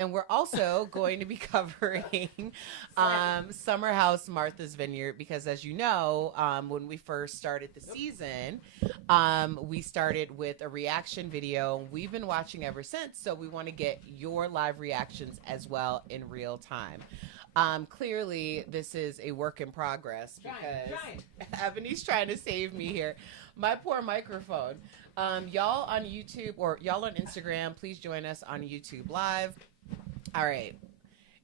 And we're also going to be covering Summer House Martha's Vineyard because, as you know, when we first started the season, we started with a reaction video. We've been watching ever since, so we want to get your live reactions as well in real time. Clearly, this is a work in progress because Ebony's trying to save me here. My poor microphone. Y'all on YouTube or y'all on Instagram, please join us on YouTube Live. All right.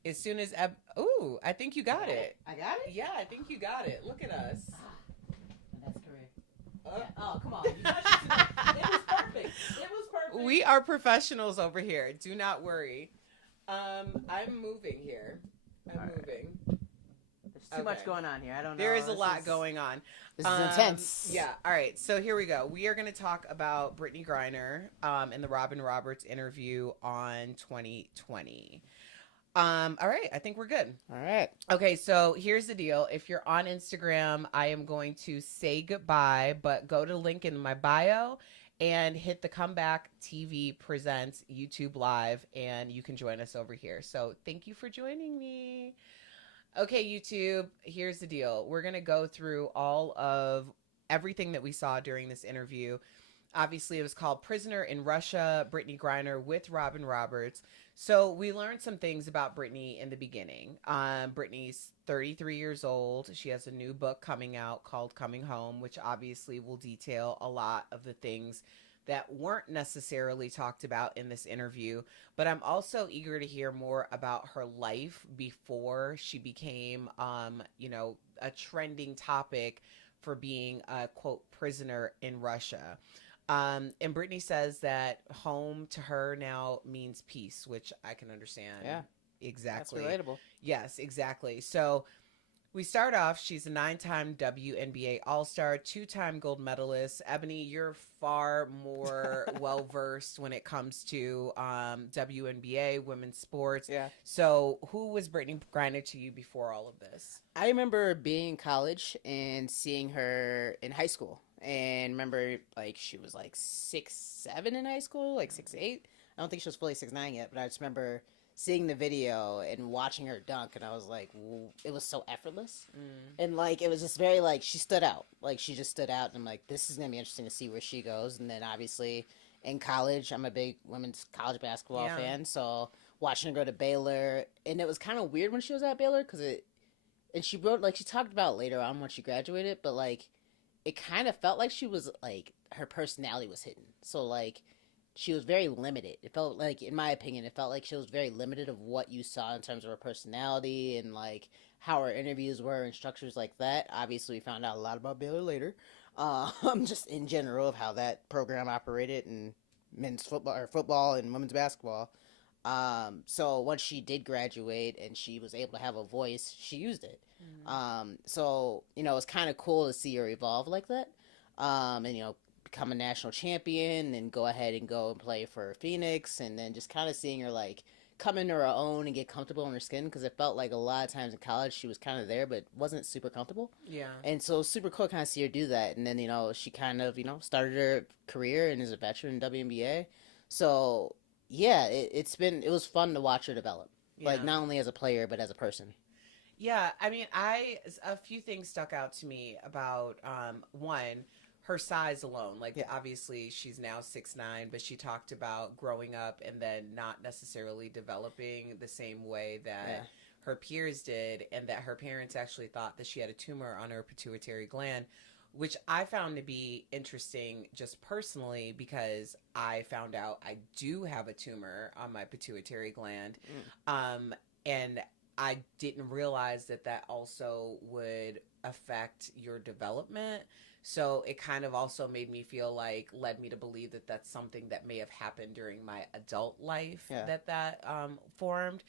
As soon as ooh, I think you got it. I got it? Yeah, I think you got it. Look at us. That's correct. Yeah. Oh, come on. You touched it today. It was perfect. It was perfect. We are professionals over here. Do not worry. I'm moving here. I'm moving. There's too much going on here. I don't know. There is a lot going on. This is intense. Yeah. All right. So here we go. We are going to talk about Brittney Griner and the Robin Roberts interview on 2020. All right. I think we're good. All right. Okay. So here's the deal. If you're on Instagram, I am going to say goodbye, but go to the link in my bio and hit the Comeback TV Presents YouTube Live, and you can join us over here. So thank you for joining me. Okay, YouTube, here's the deal. We're going to go through all of everything that we saw during this interview. Obviously, it was called Prisoner in Russia, Brittney Griner with Robin Roberts. So we learned some things about Brittney in the beginning. Brittney's 33 years old. She has a new book coming out called Coming Home, which obviously will detail a lot of the things that weren't necessarily talked about in this interview. But I'm also eager to hear more about her life before she became, a trending topic for being a, quote, prisoner in Russia. And Brittney says that home to her now means peace, which I can understand. Yeah. Exactly. That's relatable. Yes, exactly. So we start off, she's a 9-time WNBA All-Star, 2-time gold medalist. Ebony, you're far more well-versed when it comes to WNBA, women's sports. Yeah. So who was Brittney Griner to you before all of this? I remember being in college and seeing her in high school. And remember, she was 6'7" in high school, 6'8". I don't think she was fully 6'9" yet, but I just remember seeing the video and watching her dunk, and I was like, it was so effortless. And, it was just very, she stood out. She just stood out, and I'm like, this is going to be interesting to see where she goes. And then, obviously, in college, I'm a big women's college basketball fan, so watching her go to Baylor, and it was kind of weird when she was at Baylor, and she wrote, she talked about later on when she graduated, but, it kind of felt like she was, her personality was hidden. So, she was very limited. It felt like, in my opinion, it felt like she was very limited of what you saw in terms of her personality and, how her interviews were and structures like that. Obviously, we found out a lot about Baylor later. Just in general of how that program operated in men's football and women's basketball. So once she did graduate and she was able to have a voice, she used it. So, it's kind of cool to see her evolve like that. And, become a national champion and go ahead and go and play for Phoenix, and then just kind of seeing her come into her own and get comfortable in her skin, because it felt like a lot of times in college she was kind of there but wasn't super comfortable. Yeah. And so super cool to kind of see her do that. And then, she kind of, started her career and is a veteran in WNBA. So yeah, it was fun to watch her develop, not only as a player but as a person. Yeah, I mean, a few things stuck out to me about one, her size alone. Obviously she's now 6'9", but she talked about growing up and then not necessarily developing the same way that her peers did, and that her parents actually thought that she had a tumor on her pituitary gland, which I found to be interesting just personally, because I found out I do have a tumor on my pituitary gland. And I didn't realize that also would affect your development. So it kind of also made me feel led me to believe that that's something that may have happened during my adult life that formed.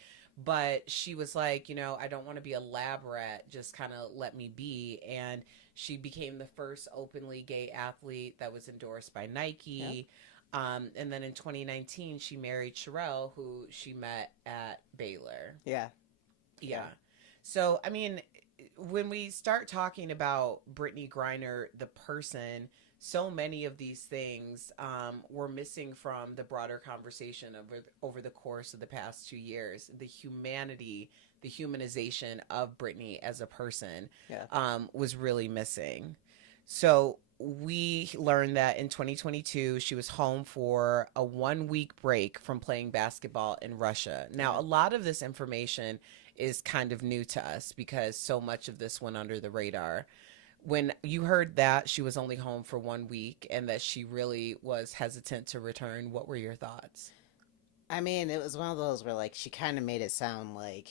But she was like, I don't want to be a lab rat, just kind of let me be. And she became the first openly gay athlete that was endorsed by Nike. And then in 2019, she married Sherelle, who she met at Baylor. Yeah. So, I mean, when we start talking about Brittney Griner, the person, so many of these things were missing from the broader conversation over the course of the past 2 years. The humanity, the humanization of Brittney as a person Yeah. was really missing. So we learned that in 2022, she was home for a 1 week break from playing basketball in Russia. Now, a lot of this information is kind of new to us because so much of this went under the radar. When you heard that she was only home for 1 week and that she really was hesitant to return, what were your thoughts? I mean, it was one of those where like she kind of made it sound like,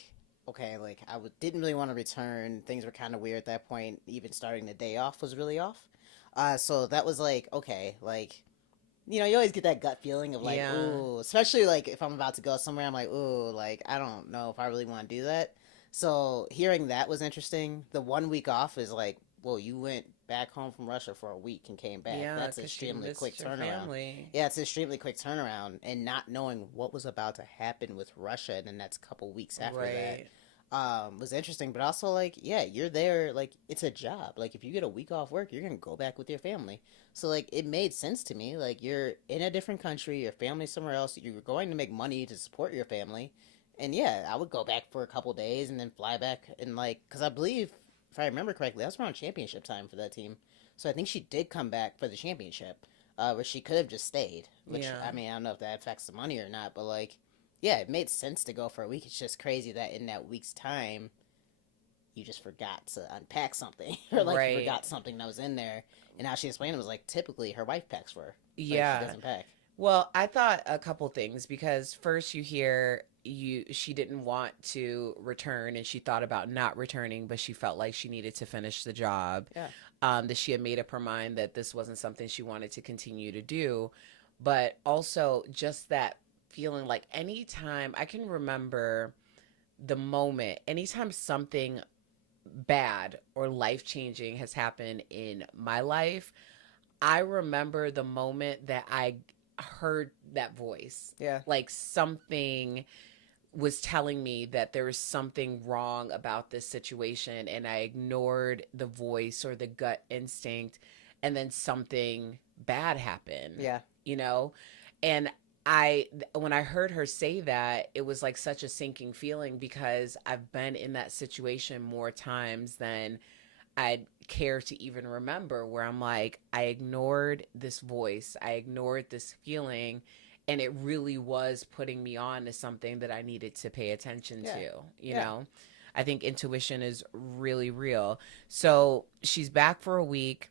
okay, like didn't really want to return. Things were kind of weird at that point. Even starting the day off was really off. So that was like, okay, like, you know, you always get that gut feeling of like, Yeah. ooh, especially like if I'm about to go somewhere, I'm like, ooh, like I don't know if I really want to do that. So hearing that was interesting. The 1 week off is like, well, you went back home from Russia for a week and came back. Yeah, That's 'cause she extremely missed quick her turnaround. family. Yeah, it's an extremely quick turnaround, and not knowing what was about to happen with Russia in the next couple weeks after Right. that was interesting. But also, like, yeah, you're there, like, it's a job. Like, if you get a week off work, you're gonna go back with your family. So, like, it made sense to me. Like, you're in a different country, your family's somewhere else, you're going to make money to support your family. And yeah, I would go back for a couple days and then fly back. And, like, because I believe, if I remember correctly, that was around championship time for that team. So I think she did come back for the championship, where she could have just stayed. Which, Yeah. I mean, I don't know if that affects the money or not, but, like, yeah, it made sense to go for a week. It's just crazy that in that week's time, you just forgot to unpack something. Or, like, Right. you forgot something that was in there. And how she explained it was, like, typically her wife packs for her. Like, Yeah. she doesn't pack. Well, I thought a couple things because first you hear she didn't want to return and she thought about not returning, but she felt like she needed to finish the job. Yeah. That she had made up her mind that this wasn't something she wanted to continue to do, but also just that feeling like anytime I can remember the moment, anytime something bad or life changing has happened in my life, I remember the moment that I heard that voice. Yeah. Like something was telling me that there was something wrong about this situation, and I ignored the voice or the gut instinct, and then something bad happened. Yeah. You know? And when I heard her say that, it was like such a sinking feeling because I've been in that situation more times than I'd care to even remember, where I'm like, I ignored this voice, I ignored this feeling, and it really was putting me on to something that I needed to pay attention to, you know? I think intuition is really real. So she's back for a week.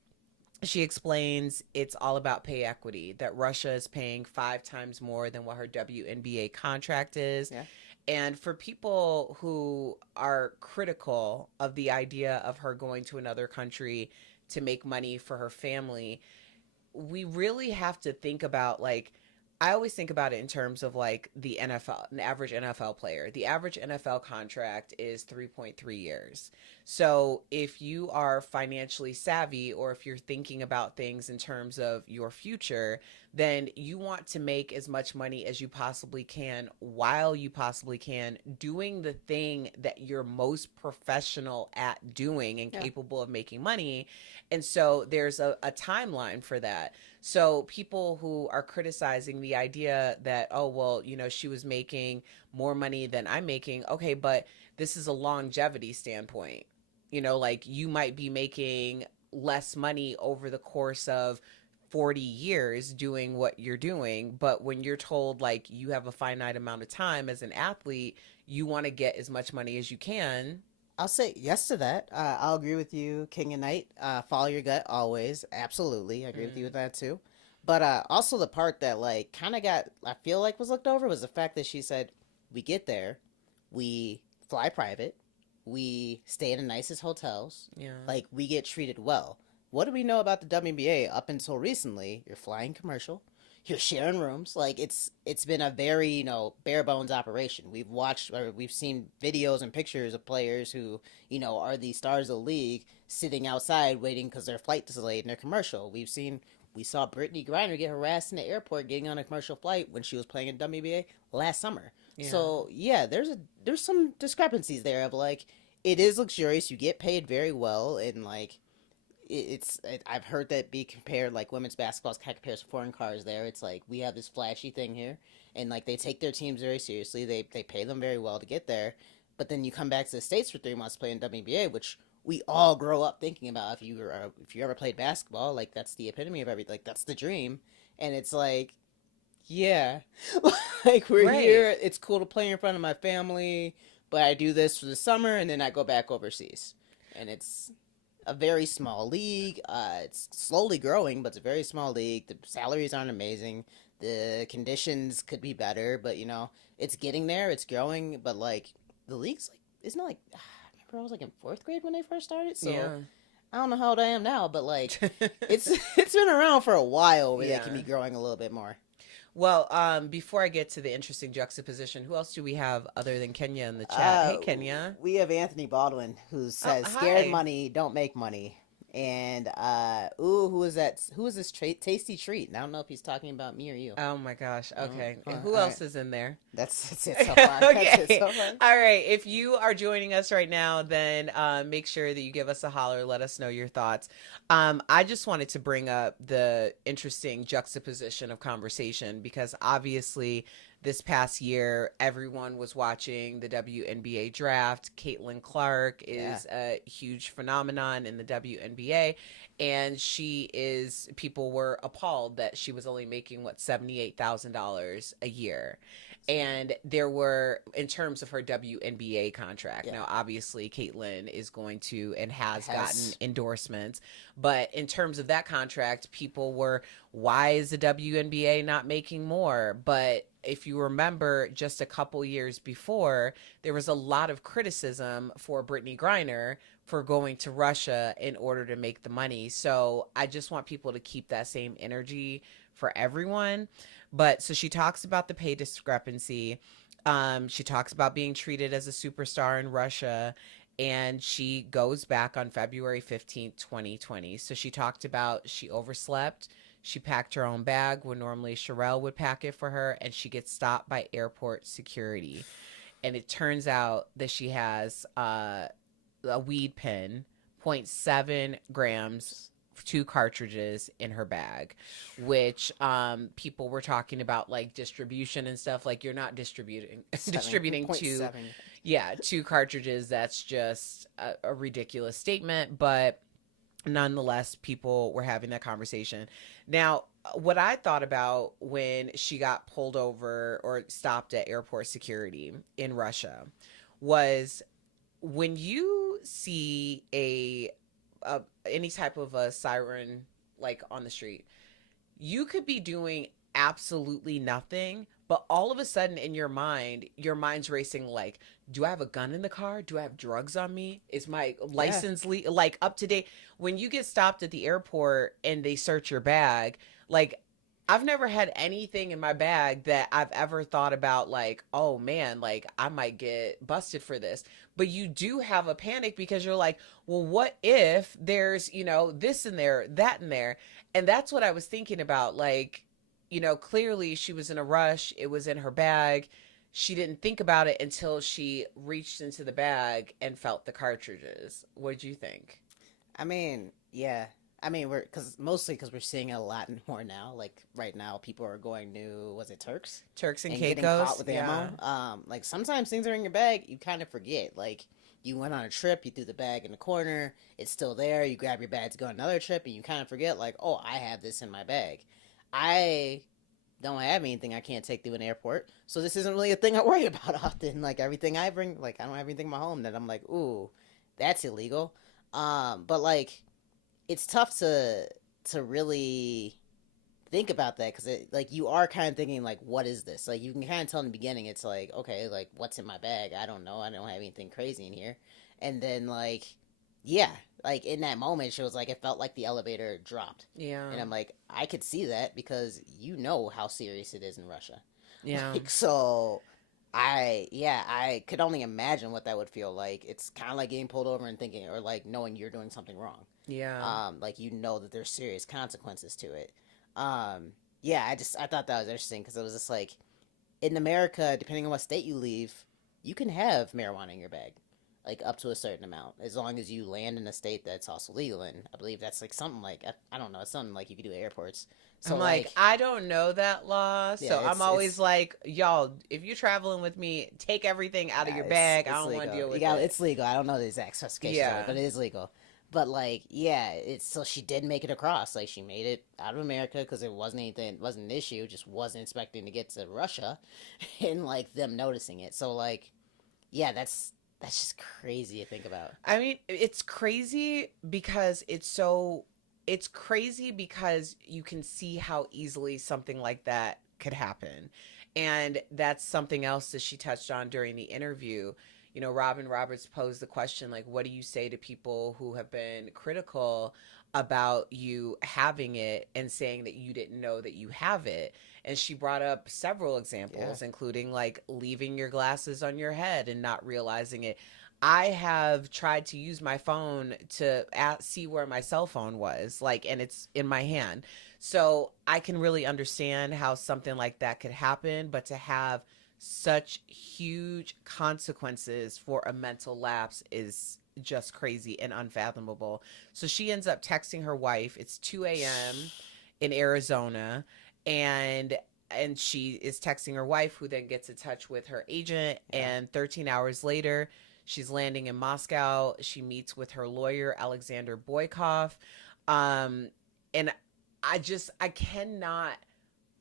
She explains it's all about pay equity, that Russia is paying 5 times more than what her WNBA contract is. Yeah. And for people who are critical of the idea of her going to another country to make money for her family, we really have to think about, like, I always think about it in terms of like the NFL, an average NFL player. The average NFL contract is 3.3 years. So if you are financially savvy, or if you're thinking about things in terms of your future, then you want to make as much money as you possibly can while you possibly can, doing the thing that you're most professional at doing and capable of making money. And so there's a timeline for that. So people who are criticizing the idea that, oh, well, you know, she was making more money than I'm making. Okay, but this is a longevity standpoint. You know, like you might be making less money over the course of 40 years doing what you're doing. But when you're told like you have a finite amount of time as an athlete, you want to get as much money as you can. I'll say yes to that. I'll agree with you, King and Knight. Follow your gut always. Absolutely. I agree with you with that too. But also the part that like kind of I feel like was looked over was the fact that she said, we get there, we fly private, we stay in the nicest hotels, like we get treated well. What do we know about the WNBA up until recently? You're flying commercial, you're sharing rooms. Like it's been a very, you know, bare bones operation. We've seen videos and pictures of players who, you know, are the stars of the league sitting outside waiting because their flight is delayed in their commercial. We saw Brittney Griner get harassed in the airport getting on a commercial flight when she was playing in WNBA last summer. Yeah. So yeah, there's some discrepancies there of like, it is luxurious, you get paid very well, and like I've heard that be compared, like women's basketball kind of compares to foreign cars there. It's like we have this flashy thing here, and like they take their teams very seriously. They pay them very well to get there, but then you come back to the states for 3 months playing WNBA, which we all grow up thinking about. If you ever played basketball, like that's the epitome of everything. Like that's the dream, and it's like, yeah, like we're Right. here. It's cool to play in front of my family, but I do this for the summer, and then I go back overseas, and it's a very small league. It's slowly growing, but it's a very small league. The salaries aren't amazing. The conditions could be better, but it's getting there. It's growing, but like the league's like isn't it like I remember I was like in fourth grade when they first started, so Yeah. I don't know how old I am now, but like it's been around for a while where they can Yeah. be growing a little bit more. Well, before I get to the interesting juxtaposition, who else do we have other than Kenya in the chat? Uh, Hey, Kenya. we have Anthony Baldwin who Oh, says, "Scared hi. money don't make money." And ooh, who is that? Who is this tasty treat? And I don't know if he's talking about me or you. Oh my gosh. Okay. And All who right, else is in there? that's it so far. That's it Okay. so far. All right. If you are joining us right now, then make sure that you give us a holler. Let us know your thoughts. I just wanted to bring up the interesting juxtaposition of conversation because obviously this past year, everyone was watching the WNBA draft. Caitlin Clark Yeah, is a huge phenomenon in the WNBA. And people were appalled that she was only making, what, $78,000 a year. And there were, in terms of her WNBA contract, yeah. now obviously Caitlin is going to and has gotten Has endorsements, but in terms of that contract, people were, why is the WNBA not making more? But if you remember, just a couple years before, there was a lot of criticism for Brittney Griner for going to Russia in order to make the money. So I just want people to keep that same energy for everyone. But so she talks about the pay discrepancy. She talks about being treated as a superstar in Russia. And she goes back on February 15th, 2020. So she talked about she overslept. She packed her own bag when normally Sherelle would pack it for her. And she gets stopped by airport security. And it turns out that she has a weed pen, zero point 0.7 grams, 2 cartridges in her bag, which people were talking about like distribution and stuff. Like you're not distributing distributing point two, seven. yeah, 2 cartridges. That's just a ridiculous statement, but nonetheless people were having that conversation. Now what I thought about when she got pulled over or stopped at airport security in Russia was when you see any type of a siren like on the street, you could be doing absolutely nothing, but all of a sudden in your mind's racing like, do I have a gun in the car? Do I have drugs on me? Is my Yeah, license like up to date? When you get stopped at the airport and they search your bag, like I've never had anything in my bag that I've ever thought about like, oh man, like I might get busted for this. But you do have a panic because you're like, well, what if there's, this in there, that in there? And that's what I was thinking about. Like, clearly she was in a rush. It was in her bag. She didn't think about it until she reached into the bag and felt the cartridges. What do you think? I mean, yeah. I mean, mostly because we're seeing it a lot more now. Like right now, people are going to was it Turks Turks and and getting caught Caicos? with Yeah. ammo. Like sometimes things are in your bag, you kind of forget. Like you went on a trip, you threw the bag in the corner, it's still there. You grab your bag to go on another trip, and you kind of forget. Like, oh, I have this in my bag. I don't have anything I can't take through an airport, so this isn't really a thing I worry about often. Like everything I bring, like I don't have anything in my home that I'm like, ooh, that's illegal. But like it's tough to really think about that because like you are kind of thinking like what is this, like you can kind of tell in the beginning it's like okay, like what's in my bag, I don't know, I don't have anything crazy in here. And then like yeah, like in that moment she was like it felt like the elevator dropped, Yeah. and I'm like I could see that because you know how serious it is in Russia. Yeah. Like so I could only imagine what that would feel like. It's kind of like getting pulled over and thinking or like knowing you're doing something wrong. Yeah. Like you know that there's serious consequences to it. Yeah, I thought that was interesting because it was just like in America, depending on what state you leave, you can have marijuana in your bag. like up to a certain amount, as long as you land in a state that's also legal in. I believe that's like something like I don't know, it's something like you can do at airports. So I'm like, like, I don't know that law, yeah, so I'm always like, y'all, if you're traveling with me, take everything out of yeah, your bag. I it's don't want to legal. deal You with got it. it's legal. I don't know the exact specifications of it, Yeah. but it is legal. But like, yeah, it's so she did make it across. Like she made it out of America because it wasn't anything, it wasn't an issue. Just wasn't expecting to get to Russia, and like them noticing it. So like, yeah, that's just crazy to think about. I mean, it's crazy because it's crazy because you can see how easily something like that could happen. And that's something else that she touched on during the interview. You know, Robin Roberts posed the question, like, what do you say to people who have been critical about you having it and saying that you didn't know that you have it? And she brought up several Yeah, examples, including like leaving your glasses on your head and not realizing it. I have tried to use my phone to see where my cell phone was, like, and it's in my hand. So I can really understand how something like that could happen, but to have such huge consequences for a mental lapse is just crazy and unfathomable. So she ends up texting her wife. It's 2 a.m. in Arizona, and she is texting her wife, who then gets in touch with her agent, yeah. and 13 hours later she's landing in Moscow. She meets with her lawyer, Alexander Boykov. And I cannot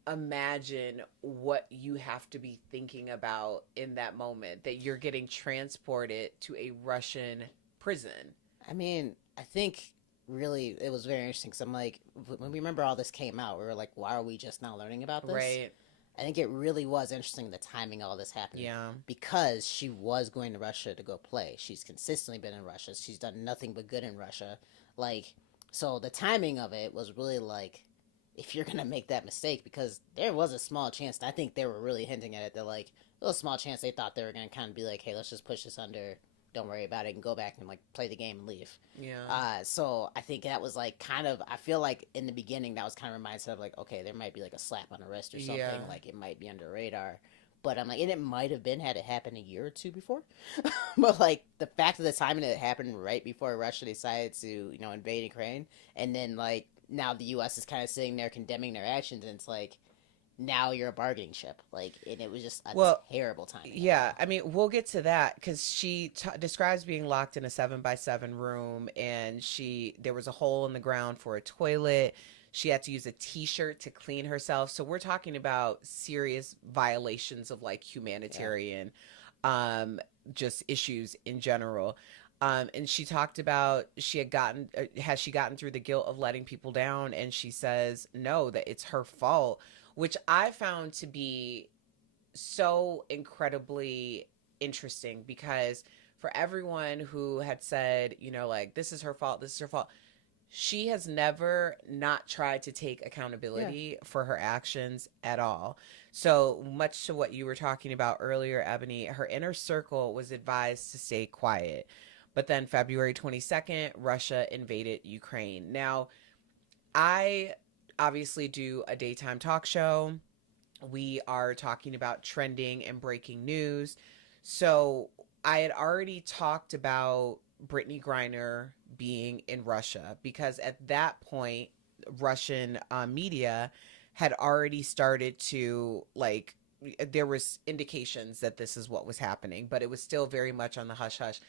imagine what you have to be thinking about in that moment, that you're getting transported to a Russian prison. I mean, I think really it was very interesting because I'm like, when we remember all this came out, we were like, why are we just now learning about this? Right. I think it really was interesting the timing of all this happening Yeah. because she was going to Russia to go play. She's consistently been in Russia. She's done nothing but good in Russia. Like, so the timing of it was really like, if you're gonna make that mistake, because there was a small chance. I think they were really hinting at it. That like, there was a small chance they thought they were gonna kind of be like, hey, let's just push this under. Don't worry about it and go back and like play the game and leave. Yeah. So I think that was like kind of. I feel like in the beginning that was kind of a mindset of like, okay, there might be like a slap on the wrist or something. Yeah. Like it might be under radar. But I'm like, and it might have been had it happened a year or two before. But like the fact of the timing that it happened right before Russia decided to invade Ukraine, and then like now the U.S. is kind of sitting there condemning their actions, and it's like now you're a bargaining chip. Like, and it was just a terrible time. Yeah, I mean, we'll get to that because she describes being locked in a 7x7 room, and there was a hole in the ground for a toilet. She had to use a t-shirt to clean herself. So we're talking about serious violations of like humanitarian, just issues in general. And she talked about has she gotten through the guilt of letting people down? And she says no, that it's her fault, which I found to be so incredibly interesting because for everyone who had said, like, this is her fault, she has never not tried to take accountability for her actions at all. So much to what you were talking about earlier, Ebony, her inner circle was advised to stay quiet. But then February 22nd, Russia invaded Ukraine. Now, I obviously do a daytime talk show. We are talking about trending and breaking news. So I had already talked about Brittney Griner being in Russia because at that point, Russian media had already started to like, there was indications that this is what was happening, but it was still very much on the hush hush.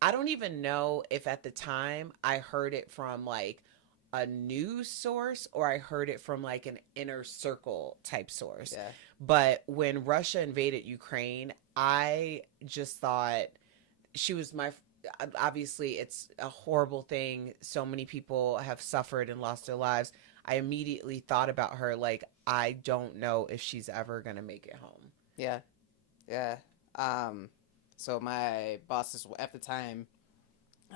I don't even know if at the time I heard it from like a news source or I heard it from like an inner circle type source. Yeah. But when Russia invaded Ukraine, I just thought she was obviously it's a horrible thing. So many people have suffered and lost their lives. I immediately thought about her like, I don't know if she's ever going to make it home. Yeah. Yeah. So my bosses at the time,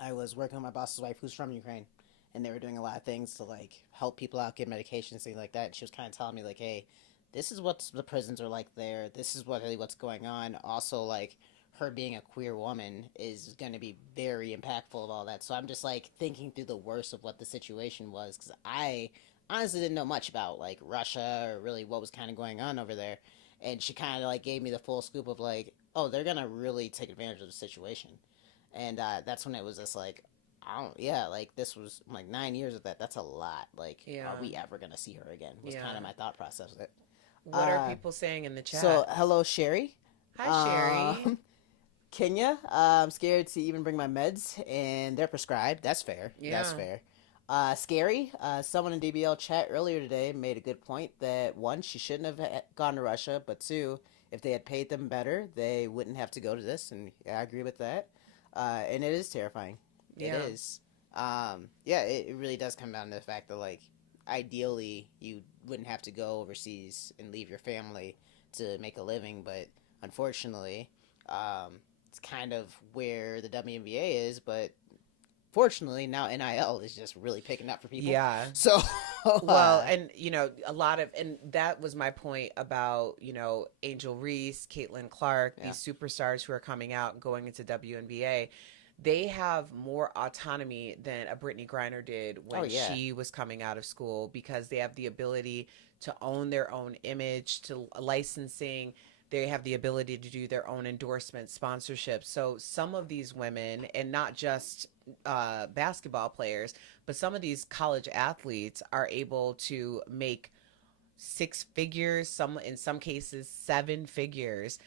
I was working with my boss's wife who's from Ukraine, and they were doing a lot of things to like help people out, get medications, things like that. And she was kind of telling me like, hey, this is what the prisons are like there. This is what's going on. Also, like, her being a queer woman is going to be very impactful of all that. So I'm just like thinking through the worst of what the situation was, because I honestly didn't know much about like Russia or really what was kind of going on over there. And she kind of like gave me the full scoop of like, oh, they're going to really take advantage of the situation. And that's when it was just like, I don't, yeah, like this was like 9 years of that. That's a lot. Like, Yeah. are we ever gonna see her again? Was kind of my thought process with it. What are people saying in the chat? So, hello, Sherry. Hi, Sherry. Kenya, I'm scared to even bring my meds, and they're prescribed. That's fair. Yeah. That's fair. Scary. Someone in DBL chat earlier today made a good point that one, she shouldn't have gone to Russia, but two, if they had paid them better, they wouldn't have to go to this, and yeah, I agree with that. And it is terrifying. Yeah. It is. Yeah, it really does come down to the fact that, like, ideally, you wouldn't have to go overseas and leave your family to make a living, but unfortunately, it's kind of where the WNBA is, but fortunately now NIL is just really picking up for people. Yeah. So well, and a lot of, and that was my point about Angel Reese, Caitlin Clark, these superstars who are coming out and going into WNBA. They have more autonomy than a Brittney Griner did when she was coming out of school, because they have the ability to own their own image, to licensing. They have the ability to do their own endorsements, sponsorships. So some of these women, and not just basketball players, but some of these college athletes are able to make 6 figures, in some cases 7 figures,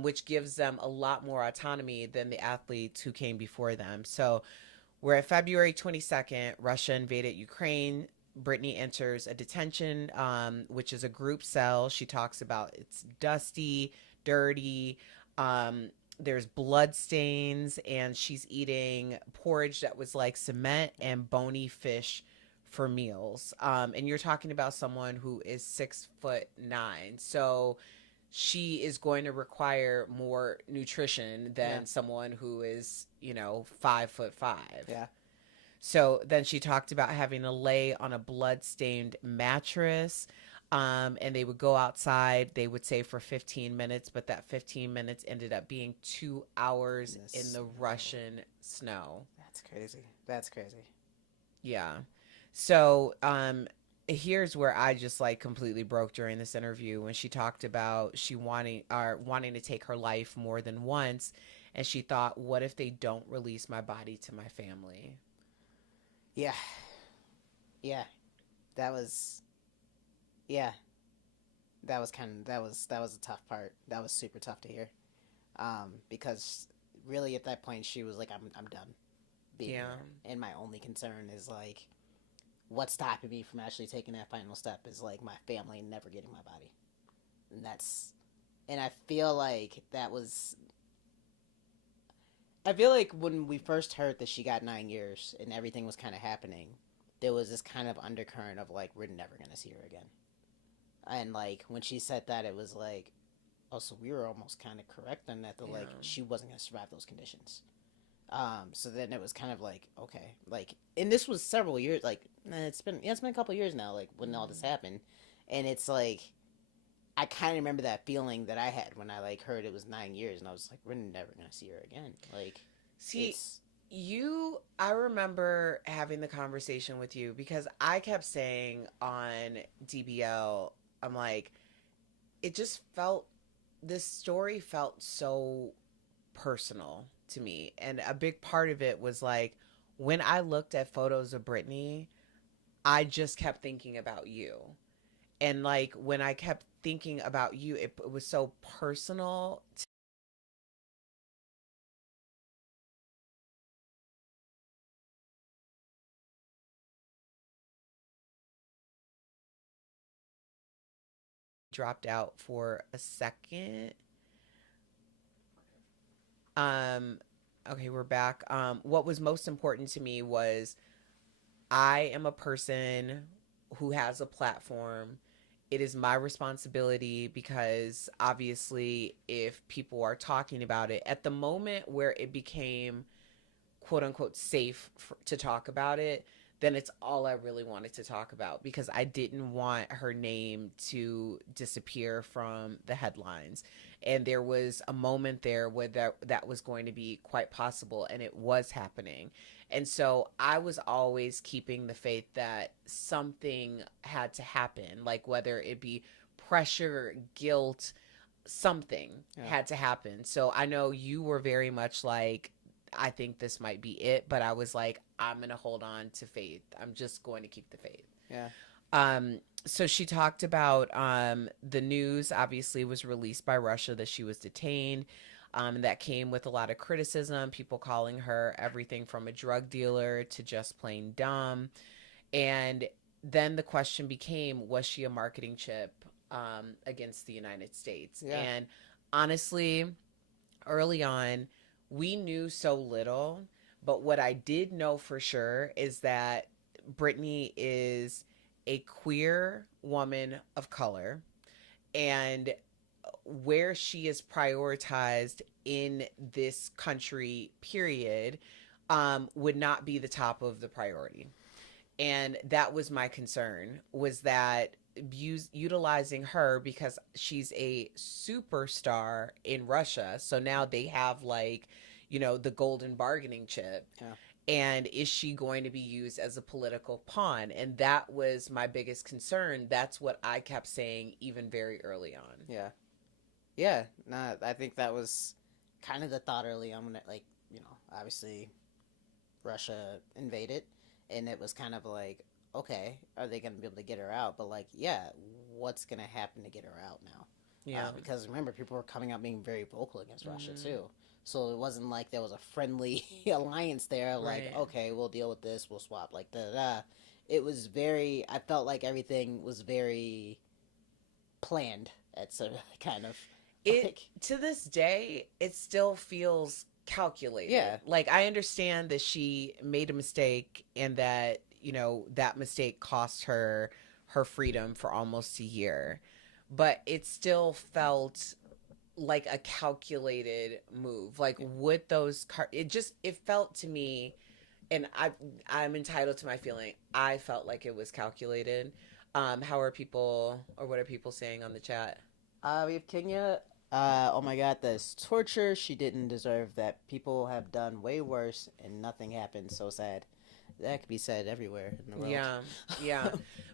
which gives them a lot more autonomy than the athletes who came before them. So we're at February 22nd. Russia invaded Ukraine. Brittney enters a detention, which is a group cell. She talks about it's dusty, dirty. There's blood stains, and she's eating porridge that was like cement and bony fish for meals. And you're talking about someone who is 6'9". So she is going to require more nutrition than someone who is, 5'5". Yeah. So then she talked about having to lay on a blood-stained mattress, and they would go outside, they would say for 15 minutes, but that 15 minutes ended up being 2 hours in the Russian snow. That's crazy. That's crazy. Yeah. So here's where I just like completely broke during this interview, when she talked about she wanting to take her life more than once, and she thought, what if they don't release my body to my family? Yeah. Yeah. That was a tough part. That was super tough to hear. Because really at that point she was like, I'm done being here. And my only concern is like, what's stopping me from actually taking that final step is like my family never getting my body. And I feel like when we first heard that she got 9 years and everything was kind of happening, there was this kind of undercurrent of like, we're never going to see her again. And like, when she said that, it was like, oh, so we were almost kind of correct on that, like, she wasn't going to survive those conditions. So then it was kind of like, okay, like, and this was several years, like, it's been a couple years now, like, when all this happened. And it's like, I kind of remember that feeling that I had when I like heard it was 9 years, and I was like, we're never gonna see her again. Like, I remember having the conversation with you, because I kept saying on DBL, I'm like, this story felt so personal to me. And a big part of it was like, when I looked at photos of Brittney, I just kept thinking about you. And like, when I kept thinking about you, it was so personal. Dropped out for a second. Okay, we're back. What was most important to me was, I am a person who has a platform. It is my responsibility, because obviously if people are talking about it at the moment where it became quote unquote safe to talk about it, then it's all I really wanted to talk about, because I didn't want her name to disappear from the headlines. And there was a moment there where that was going to be quite possible, and it was happening. And so I was always keeping the faith that something had to happen, like whether it be pressure, guilt, something had to happen. So I know you were very much like, I think this might be it. But I was like, I'm going to hold on to faith. I'm just going to keep the faith. Yeah. So she talked about the news obviously was released by Russia that she was detained. That came with a lot of criticism, people calling her everything from a drug dealer to just plain dumb. And then the question became, was she a marketing chip against the United States? Yeah. And honestly, early on, we knew so little. But what I did know for sure is that Brittney is a queer woman of color, and where she is prioritized in this country, period, would not be the top of the priority. And that was my concern, was that utilizing her because she's a superstar in Russia. So now they have like, you know, the golden bargaining chip. Yeah. And is she going to be used as a political pawn? And that was my biggest concern. That's what I kept saying even very early on. Yeah. Yeah. Nah, I think that was kind of the thought early on when it, like, you know, obviously Russia invaded, and it was kind of like, okay, are they going to be able to get her out? But like, yeah, what's going to happen to get her out now? Yeah. Because remember, people were coming out being very vocal against Russia too. So it wasn't like there was a friendly alliance there. Like, Right. okay, we'll deal with this. We'll swap. Like, da-da-da. It was very... I felt like everything was very planned. It's a kind of... To this day, it still feels calculated. Yeah. Like, I understand that she made a mistake and that, you know, that mistake cost her her freedom for almost a year. But it still felt like a calculated move. Like, would those it felt to me, and I'm entitled to my feeling, I felt like it was calculated. How are people, or what are people saying on the chat? We have Kenya. Oh my god, this torture. She didn't deserve that. People have done way worse and nothing happened. So sad. That could be said everywhere in the world. Yeah, yeah.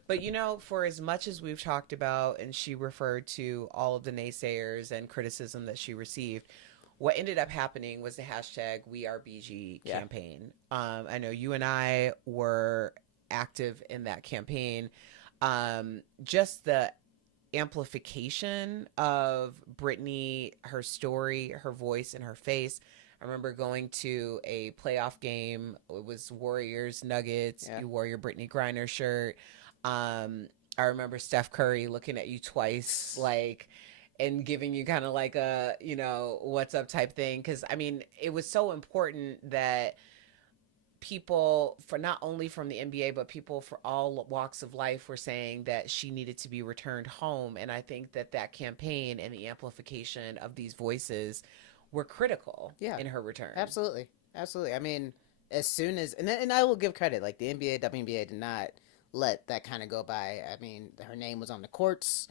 But, you know, for as much as we've talked about, and she referred to all of the naysayers and criticism that she received, what ended up happening was the hashtag #WeAreBG campaign. I know you and I were active in that campaign. Just the amplification of Brittney, her story, her voice, and her face. I remember going to a playoff game. It was Warriors Nuggets. Yeah. You wore your Brittney Griner shirt. I remember Steph Curry looking at you twice, like, and giving you kind of like a, you know, what's up type thing. Because, I mean, it was so important that people, for not only from the NBA, but people for all walks of life, were saying that she needed to be returned home. And I think that that campaign and the amplification of these voices were critical in her return. Absolutely. Absolutely. I mean, as soon as, and I will give credit, like the NBA, WNBA did not let that kind of go by. I mean, her name was on the courts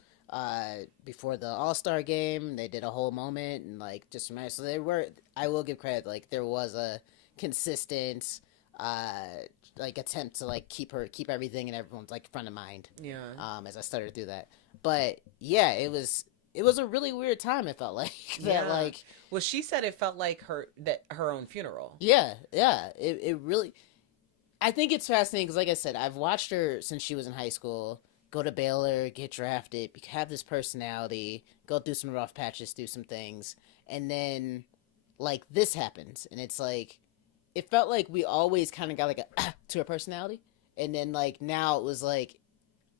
before the All-Star game. They did a whole moment and like just remember, so they were, I will give credit, like there was a consistent like attempt to like keep everything and everyone's like front of mind. Yeah. As I started through that. But yeah, it was a really weird time. It felt like that. Yeah. Like, well, she said it felt like her own funeral. Yeah. It really. I think it's fascinating because, like I said, I've watched her since she was in high school. Go to Baylor, get drafted, have this personality, go through some rough patches, do some things, and then like this happens, and it's like it felt like we always kind of got like a to her personality, and then like now it was like,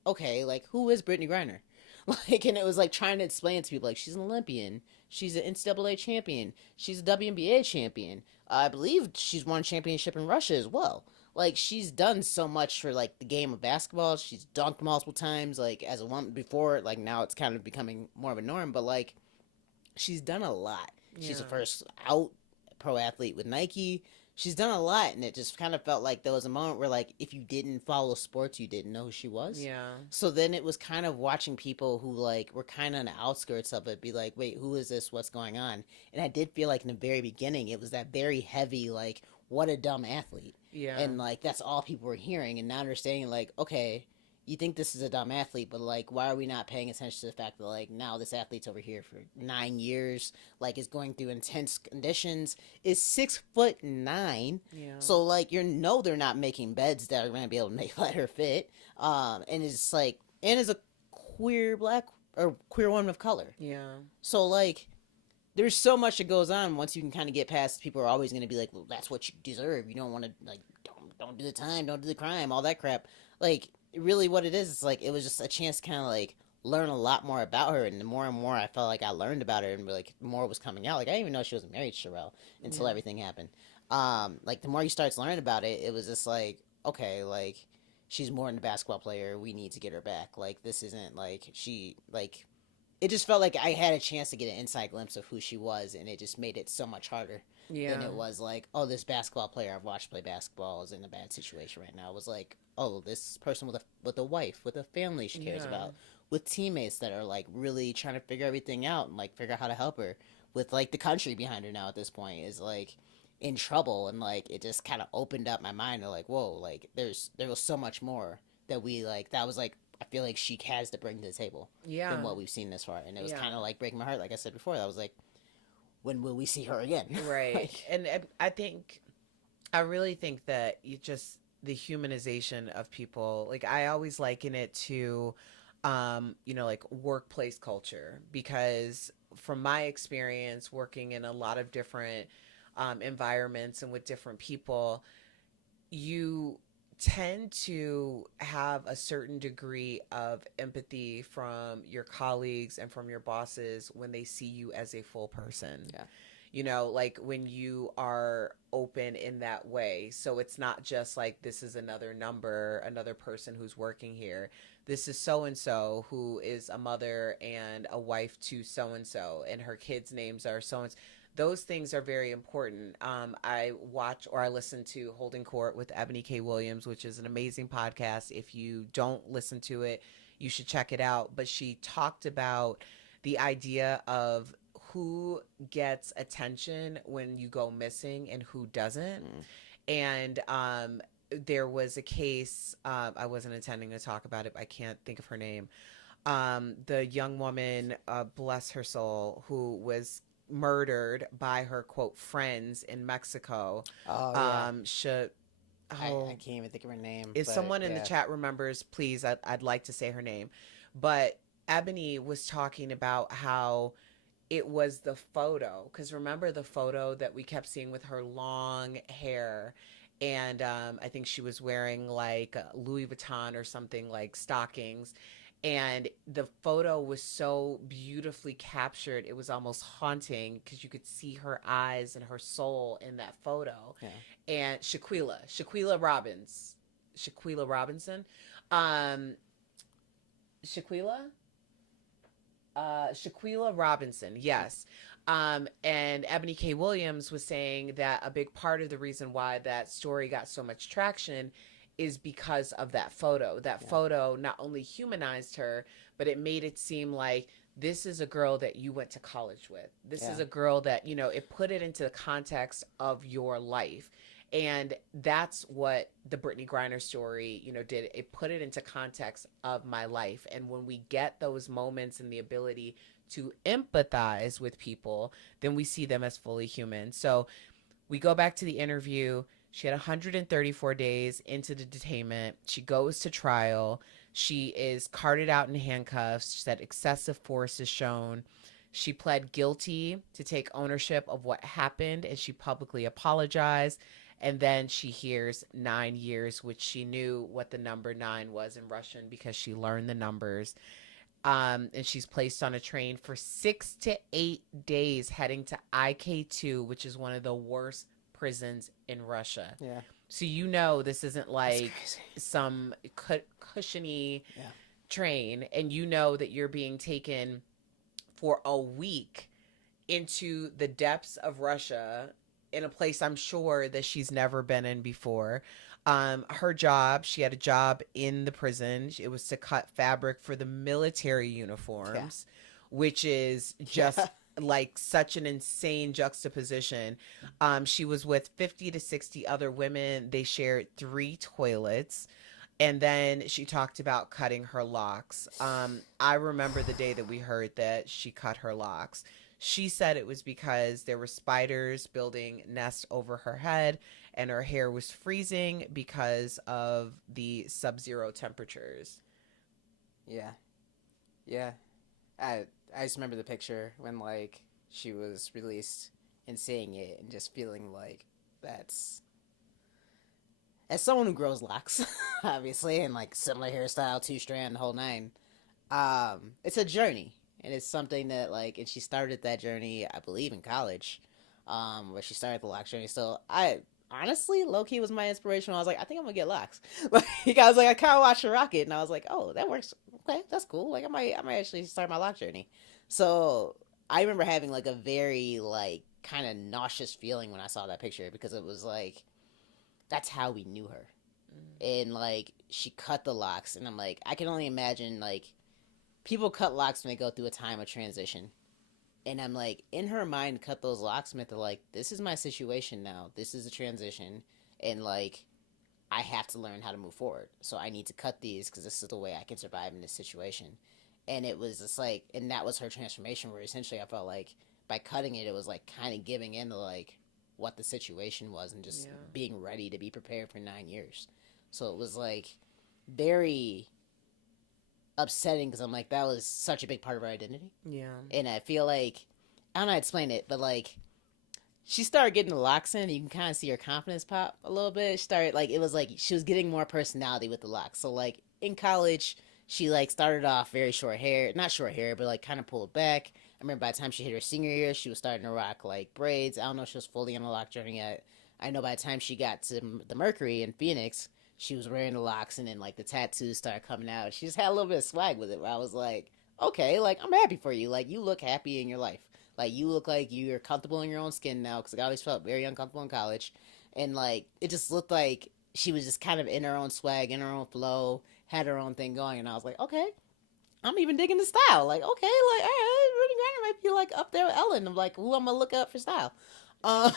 okay, like who is Brittney Griner? Like, and it was like trying to explain to people, like, she's an Olympian, she's an NCAA champion, she's a WNBA champion. I believe she's won a championship in Russia as well. Like, she's done so much for like the game of basketball. She's dunked multiple times, like as a woman before. Like now it's kind of becoming more of a norm, but like she's done a lot. Yeah. She's the first out pro athlete with Nike. She's done a lot, and it just kind of felt like there was a moment where, like, if you didn't follow sports, you didn't know who she was. Yeah. So then it was kind of watching people who, like, were kind of on the outskirts of it be like, wait, who is this? What's going on? And I did feel like in the very beginning, it was that very heavy, like, what a dumb athlete. Yeah. And, like, that's all people were hearing and not understanding, like, okay, you think this is a dumb athlete, but like, why are we not paying attention to the fact that like now this athlete's over here for 9 years, like is going through intense conditions, is 6'9". Yeah. So like they're not making beds that are going to be able to let her fit. And it's like and is a queer black or queer woman of color. Yeah. So like there's so much that goes on once you can kind of get past. People are always going to be like, well, that's what you deserve. You don't want to like don't do the time, don't do the crime, all that crap. Like really what it is like it was just a chance to kind of like learn a lot more about her, and the more and more I felt like I learned about her and like more was coming out. Like I didn't even know she was married to Sherelle until everything happened. Like the more you start to learn about it, it was just like, okay, like she's more than a basketball player, we need to get her back. Like this isn't like she like it just felt like I had a chance to get an inside glimpse of who she was, and it just made it so much harder than it was like, oh, this basketball player I've watched play basketball is in a bad situation right now. It was like, oh, this person with a wife, with a family she cares about, with teammates that are like really trying to figure everything out and like figure out how to help her, with like the country behind her now at this point is like in trouble, and like it just kind of opened up my mind to like, whoa, like there was so much more that we like that was like I feel like she has to bring to the table than what we've seen this far, and it was kind of like breaking my heart. Like I said before, I was like, when will we see her again? Right. Like, and I really think that you just the humanization of people, like I always liken it to like workplace culture, because from my experience working in a lot of different environments and with different people, you tend to have a certain degree of empathy from your colleagues and from your bosses when they see you as a full person. Yeah. Like when you are open in that way. So it's not just like, this is another number, another person who's working here. This is so-and-so who is a mother and a wife to so-and-so, and her kids' names are so-and-so. Those things are very important. I watch or I listen to Holding Court with Ebony K. Williams, which is an amazing podcast. If you don't listen to it, you should check it out. But she talked about the idea of who gets attention when you go missing and who doesn't. And there was a case, I wasn't intending to talk about it, but I can't think of her name. The young woman, bless her soul, who was murdered by her quote friends in Mexico. I I can't even think of her name. If someone in the chat remembers, please, I'd like to say her name. But Ebony was talking about how it was the photo, because remember the photo that we kept seeing with her long hair, and I think she was wearing like Louis Vuitton or something, like stockings. And the photo was so beautifully captured. It was almost haunting because you could see her eyes and her soul in that photo. Yeah. And Shaquilla Robinson. Shaquilla Robinson, yes. And Ebony K. Williams was saying that a big part of the reason why that story got so much traction is because of that photo. That photo not only humanized her, but it made it seem like this is a girl that you went to college with. This is a girl that, it put it into the context of your life. And that's what the Brittney Griner story, did. It put it into context of my life. And when we get those moments and the ability to empathize with people, then we see them as fully human. So we go back to the interview. She had 134 days into the detainment. She goes to trial. She is carted out in handcuffs. She said excessive force is shown. She pled guilty to take ownership of what happened, and she publicly apologized. And then she hears 9 years, which she knew what the number 9 was in Russian because she learned the numbers. And she's placed on a train for 6 to 8 days heading to IK2, which is one of the worst prisons in Russia. Yeah. So this isn't like some cushiony train, and that you're being taken for a week into the depths of Russia in a place I'm sure that she's never been in before. Her job, she had a job in the prison. It was to cut fabric for the military uniforms, which is just like such an insane juxtaposition. She was with 50 to 60 other women. They shared 3 toilets. And then she talked about cutting her locks. I remember the day that we heard that she cut her locks. She said it was because there were spiders building nests over her head and her hair was freezing because of the sub-zero temperatures. Yeah. Yeah. I just remember the picture when like she was released and seeing it and just feeling like that's as someone who grows locks, obviously, and like similar hairstyle, 2-strand, the whole nine. It's a journey, and it's something that like, and she started that journey, I believe, in college, where she started the locks journey. So I honestly, low key was my inspiration. I was like, I think I'm gonna get locks. Like I was like, I kind of watched her rock it, and I was like, oh, that works. Okay, that's cool. Like I might actually start my lock journey. So I remember having like a very like kind of nauseous feeling when I saw that picture because it was like that's how we knew her. And like she cut the locks, and I'm like, I can only imagine like people cut locks when they go through a time of transition. And I'm like, in her mind, cut those locks meant to like, this is my situation now. This is a transition, and like, I have to learn how to move forward. So I need to cut these because this is the way I can survive in this situation. And it was just like, and that was her transformation. Where essentially, I felt like by cutting it, it was like kind of giving in to like what the situation was and just being ready to be prepared for 9 years. So it was like very upsetting because I'm like, that was such a big part of her identity. Yeah. And I feel like, I don't know how to explain it, but like, she started getting the locks in, and you can kind of see her confidence pop a little bit. She started, like, it was like, she was getting more personality with the locks. So, like, in college, she, like, started off very short hair. Not short hair, but, like, kind of pulled back. I remember by the time she hit her senior year, she was starting to rock, like, braids. I don't know if she was fully on the lock journey yet. I know by the time she got to the Mercury in Phoenix, she was wearing the locks, and then, like, the tattoos started coming out. She just had a little bit of swag with it, where I was like, okay, like, I'm happy for you. Like, you look happy in your life. Like, you look like you're comfortable in your own skin now, because I always felt very uncomfortable in college. And, like, it just looked like she was just kind of in her own swag, in her own flow, had her own thing going. And I was like, okay, I'm even digging the style. Like, okay, like, all right, Brittney Griner might be, like, up there with Ellen. I'm like, ooh, I'm going to look up for style. Um,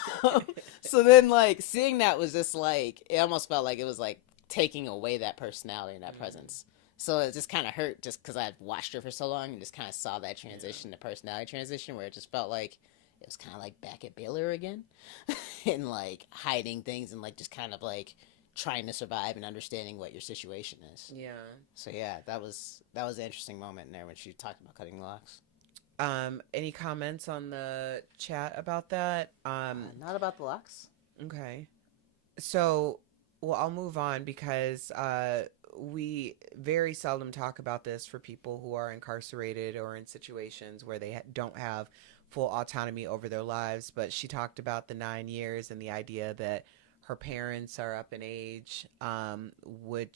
so then, like, seeing that was just, like, it almost felt like it was, like, taking away that personality and that presence. So it just kind of hurt just because I watched her for so long and just kind of saw that transition, the personality transition, where it just felt like it was kind of like back at Baylor again and like hiding things and like just kind of like trying to survive and understanding what your situation is. Yeah. So yeah, that was an interesting moment in there when she talked about cutting locks. Any comments on the chat about that? Not about the locks. Okay. So, well, I'll move on because we very seldom talk about this for people who are incarcerated or in situations where they don't have full autonomy over their lives. But she talked about the 9 years and the idea that her parents are up in age. Would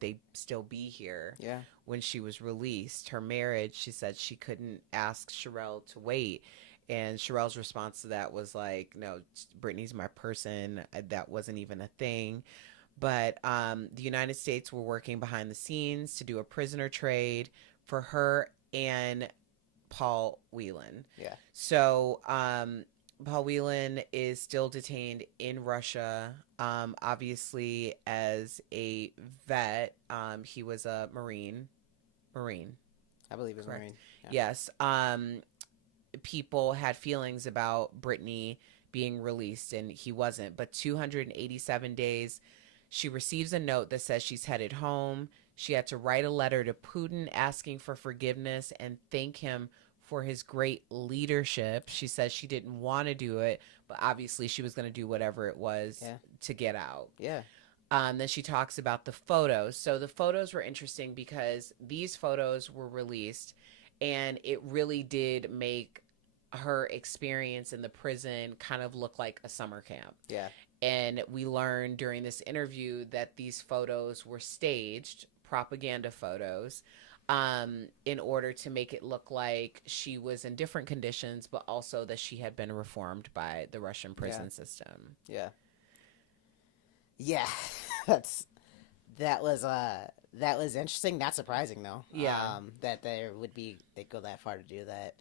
they still be here? Yeah. When she was released? Her marriage, she said she couldn't ask Sherelle to wait. And Sherelle's response to that was like, no, Brittney's my person. That wasn't even a thing. But the United States were working behind the scenes to do a prisoner trade for her and Paul Whelan. Yeah. So Paul Whelan is still detained in Russia. Obviously, as a vet, he was a Marine. I believe it was Marine. Yeah. Yes. People had feelings about Brittney being released, and he wasn't. But 287 days, she receives a note that says she's headed home. She had to write a letter to Putin asking for forgiveness and thank him for his great leadership. She says she didn't want to do it, but obviously she was going to do whatever it was to get out. Yeah. Then she talks about the photos. So the photos were interesting because these photos were released, and it really did make her experience in the prison kind of look like a summer camp. Yeah. And we learned during this interview that these photos were staged, propaganda photos, in order to make it look like she was in different conditions, but also that she had been reformed by the Russian prison system. Yeah. Yeah. That was interesting. Not surprising though. Yeah. That they'd go that far to do that.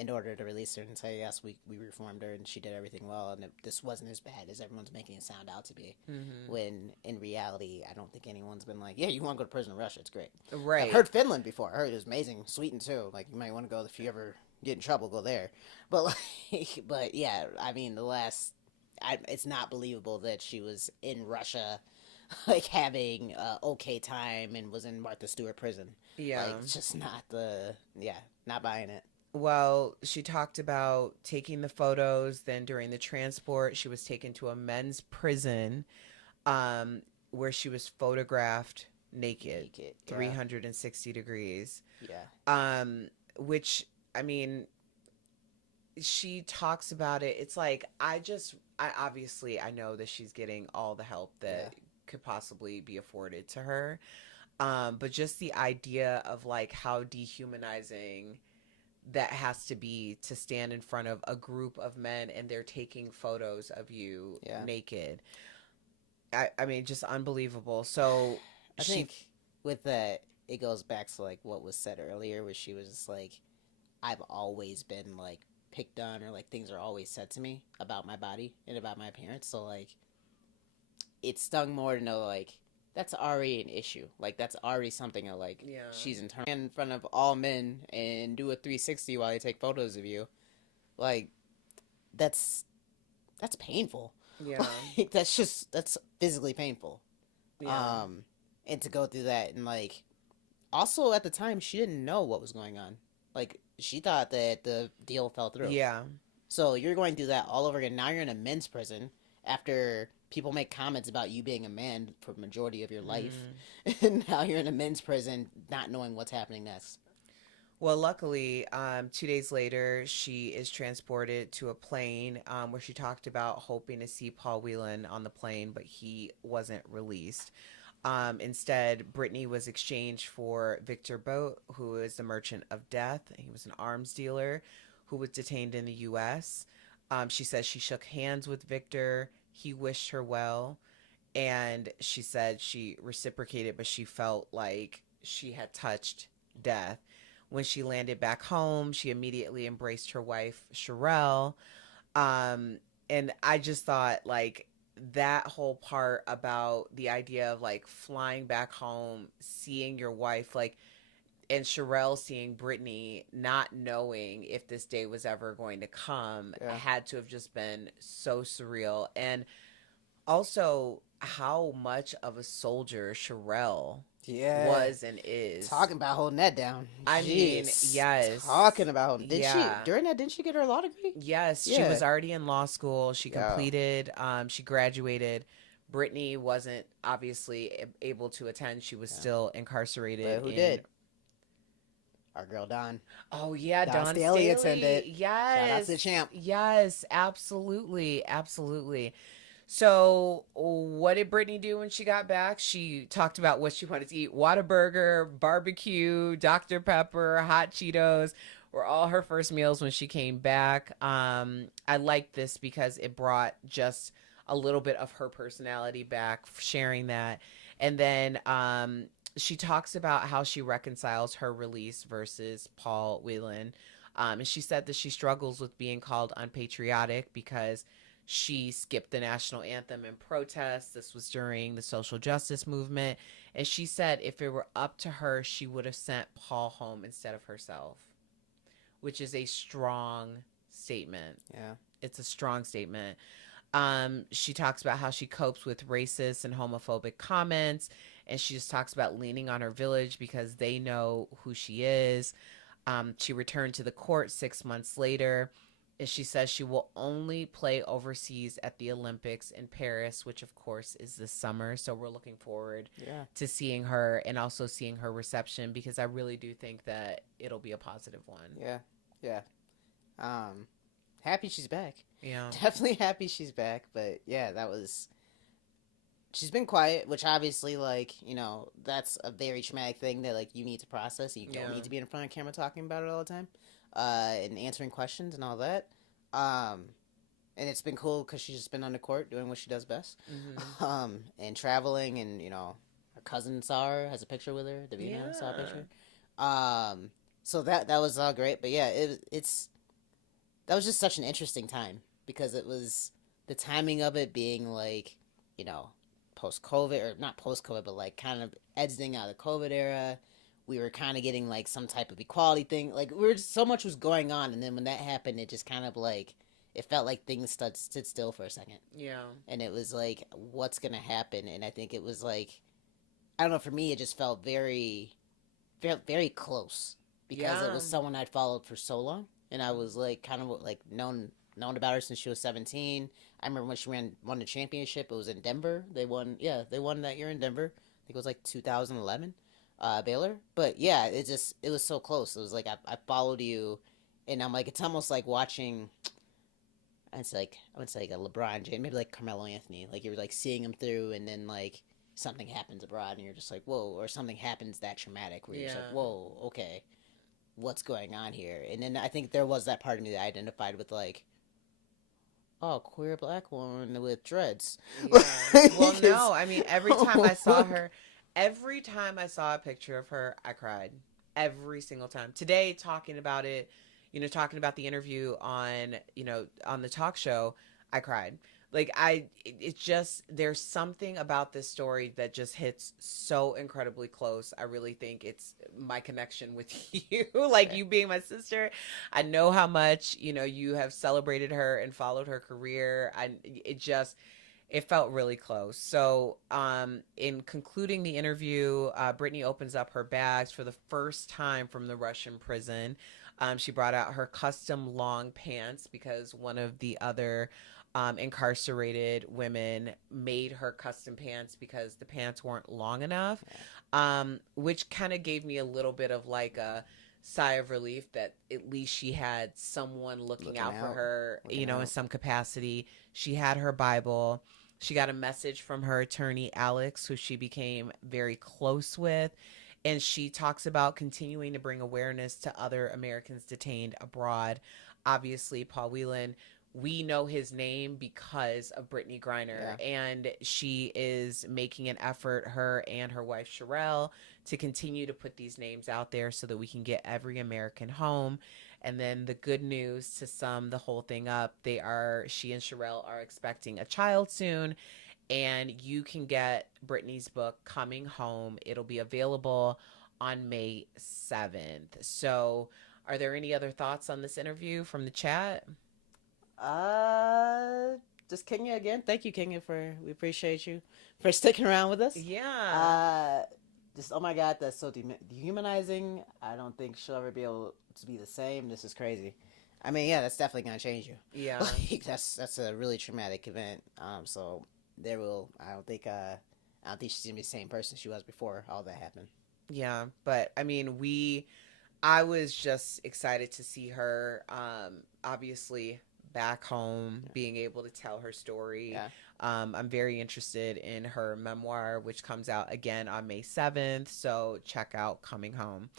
in order to release her and say, yes, we reformed her and she did everything well, and this wasn't as bad as everyone's making it sound out to be. Mm-hmm. When in reality, I don't think anyone's been like, yeah, you want to go to prison in Russia, it's great. Right. I've heard Finland before. I heard it was amazing. Sweden too. Like, you might want to go if you ever get in trouble, go there. But like, but yeah, I mean, it's not believable that she was in Russia, like having okay time and was in Martha Stewart prison. Yeah. Like, it's just not not buying it. Well, she talked about taking the photos. Then during the transport, she was taken to a men's prison, where she was photographed naked. 360 degrees. Yeah. Which, I mean, she talks about it. It's like, I obviously, I know that she's getting all the help that could possibly be afforded to her. But just the idea of like how dehumanizing that has to be to stand in front of a group of men and they're taking photos of you naked. I mean, just unbelievable. So I think with that, it goes back to like what was said earlier, where she was just like, I've always been like picked on, or like things are always said to me about my body and about my appearance. So like, it stung more to know like, that's already an issue. Like, that's already something that, like, she's in front of all men and do a 360 while they take photos of you. Like, that's painful. Yeah. Like, that's physically painful. Yeah. And to go through that, and, like, also at the time, she didn't know what was going on. Like, she thought that the deal fell through. Yeah. So you're going through that all over again. Now you're in a men's prison after people make comments about you being a man for the majority of your life. And now you're in a men's prison not knowing what's happening next. Well, luckily, 2 days later, she is transported to a plane where she talked about hoping to see Paul Whelan on the plane, but he wasn't released. Instead, Brittney was exchanged for Victor Boat, who is the merchant of death. He was an arms dealer who was detained in the U.S. She says she shook hands with Victor. He wished her well, and she said she reciprocated, but she felt like she had touched death. When she landed back home, she immediately embraced her wife, Sherelle. And I just thought, like, that whole part about the idea of, like, flying back home, seeing your wife, like, and Sherelle seeing Brittney, not knowing if this day was ever going to come, had to have just been so surreal. And also how much of a soldier Sherelle was and is. Talking about holding that down. I mean, yes. Talking about holding. Didn't she get her law degree? Yes, she was already in law school. She completed, she graduated. Brittney wasn't obviously able to attend. She was still incarcerated. But who did? Our girl Dawn. Oh yeah, Dawn Dawn Staley Staley attended. Yes. Shout out to the champ. Yes, absolutely. Absolutely. So what did Brittney do when she got back? She talked about what she wanted to eat. Whataburger, barbecue, Dr. Pepper, hot Cheetos were all her first meals when she came back. I liked this because it brought just a little bit of her personality back, sharing that. And then she talks about how she reconciles her release versus Paul Whelan. And she said that she struggles with being called unpatriotic because she skipped the national anthem in protest. This was during the social justice movement. And she said if it were up to her, she would have sent Paul home instead of herself, which is a strong statement. Yeah. It's a strong statement. She talks about how she copes with racist and homophobic comments. And she just talks about leaning on her village because they know who she is. She returned to the court 6 months later. And she says she will only play overseas at the Olympics in Paris, which of course is this summer. So we're looking forward to seeing her and also seeing her reception, because I really do think that it'll be a positive one. Yeah. Yeah. Happy she's back. Yeah. Definitely happy she's back. But yeah, she's been quiet, which obviously, like, you know, that's a very traumatic thing that, like, you need to process. You don't need to be in front of camera talking about it all the time. And answering questions and all that. And it's been cool because she's just been on the court doing what she does best. Mm-hmm. And traveling, and, you know, her cousin saw her, has a picture with her. Davina saw a picture. So that was all great. But yeah, it's that was just such an interesting time because it was the timing of it being like, post-COVID, or not post-COVID, but like kind of exiting out of the COVID era. We were kind of getting like some type of equality thing. Like so much was going on, and then when that happened, it just kind of like it felt like things stood still for a second. Yeah. And it was like, what's gonna happen? And I think it was like, I don't know. For me, it just felt very, very, very close because it was someone I'd followed for so long, and I was like kind of like known about her since she was 17. I remember when she won the championship. It was in Denver. They won that year in Denver. I think it was like 2011, Baylor. But yeah, it was so close. It was like I followed you, and I'm like, it's almost like watching. I would say like a LeBron James, maybe like Carmelo Anthony. Like you're like seeing him through, and then like something happens abroad, and you're just like, whoa, or something happens that traumatic where you're just like, whoa, okay, what's going on here? And then I think there was that part of me that I identified with like, oh, queer black woman with dreads. Yeah. Well, no, I mean, every time I saw a picture of her, I cried. Every single time. Today, talking about it, talking about the interview on the talk show, I cried. Like, it's just, there's something about this story that just hits so incredibly close. I really think it's my connection with you, like you being my sister. I know how much, you have celebrated her and followed her career. It felt really close. So, in concluding the interview, Brittney opens up her bags for the first time from the Russian prison. She brought out her custom long pants because one of the other incarcerated women made her custom pants because the pants weren't long enough, which kind of gave me a little bit of like a sigh of relief that at least she had someone looking out for her, in some capacity. She had her Bible. She got a message from her attorney, Alex, who she became very close with. And she talks about continuing to bring awareness to other Americans detained abroad. Obviously, Paul Whelan, we know his name because of Brittney Griner, and she is making an effort, her and her wife Sherelle, to continue to put these names out there so that we can get every American home. And then the good news, to sum the whole thing up, she and Sherelle are expecting a child soon, and you can get Brittney's book, Coming Home. It'll be available on May 7th. So are there any other thoughts on this interview from the chat? Just Kenya again. Thank you, Kenya, we appreciate you for sticking around with us. Yeah. Just, oh my God, that's so dehumanizing. I don't think she'll ever be able to be the same. This is crazy. I mean, yeah, that's definitely gonna change you. Yeah. Like, that's a really traumatic event. So I don't think she's gonna be the same person she was before all that happened. Yeah, but I mean, I was just excited to see her, obviously back home, being able to tell her story. Yeah. I'm very interested in her memoir, which comes out again on May 7th. So check out Coming Home.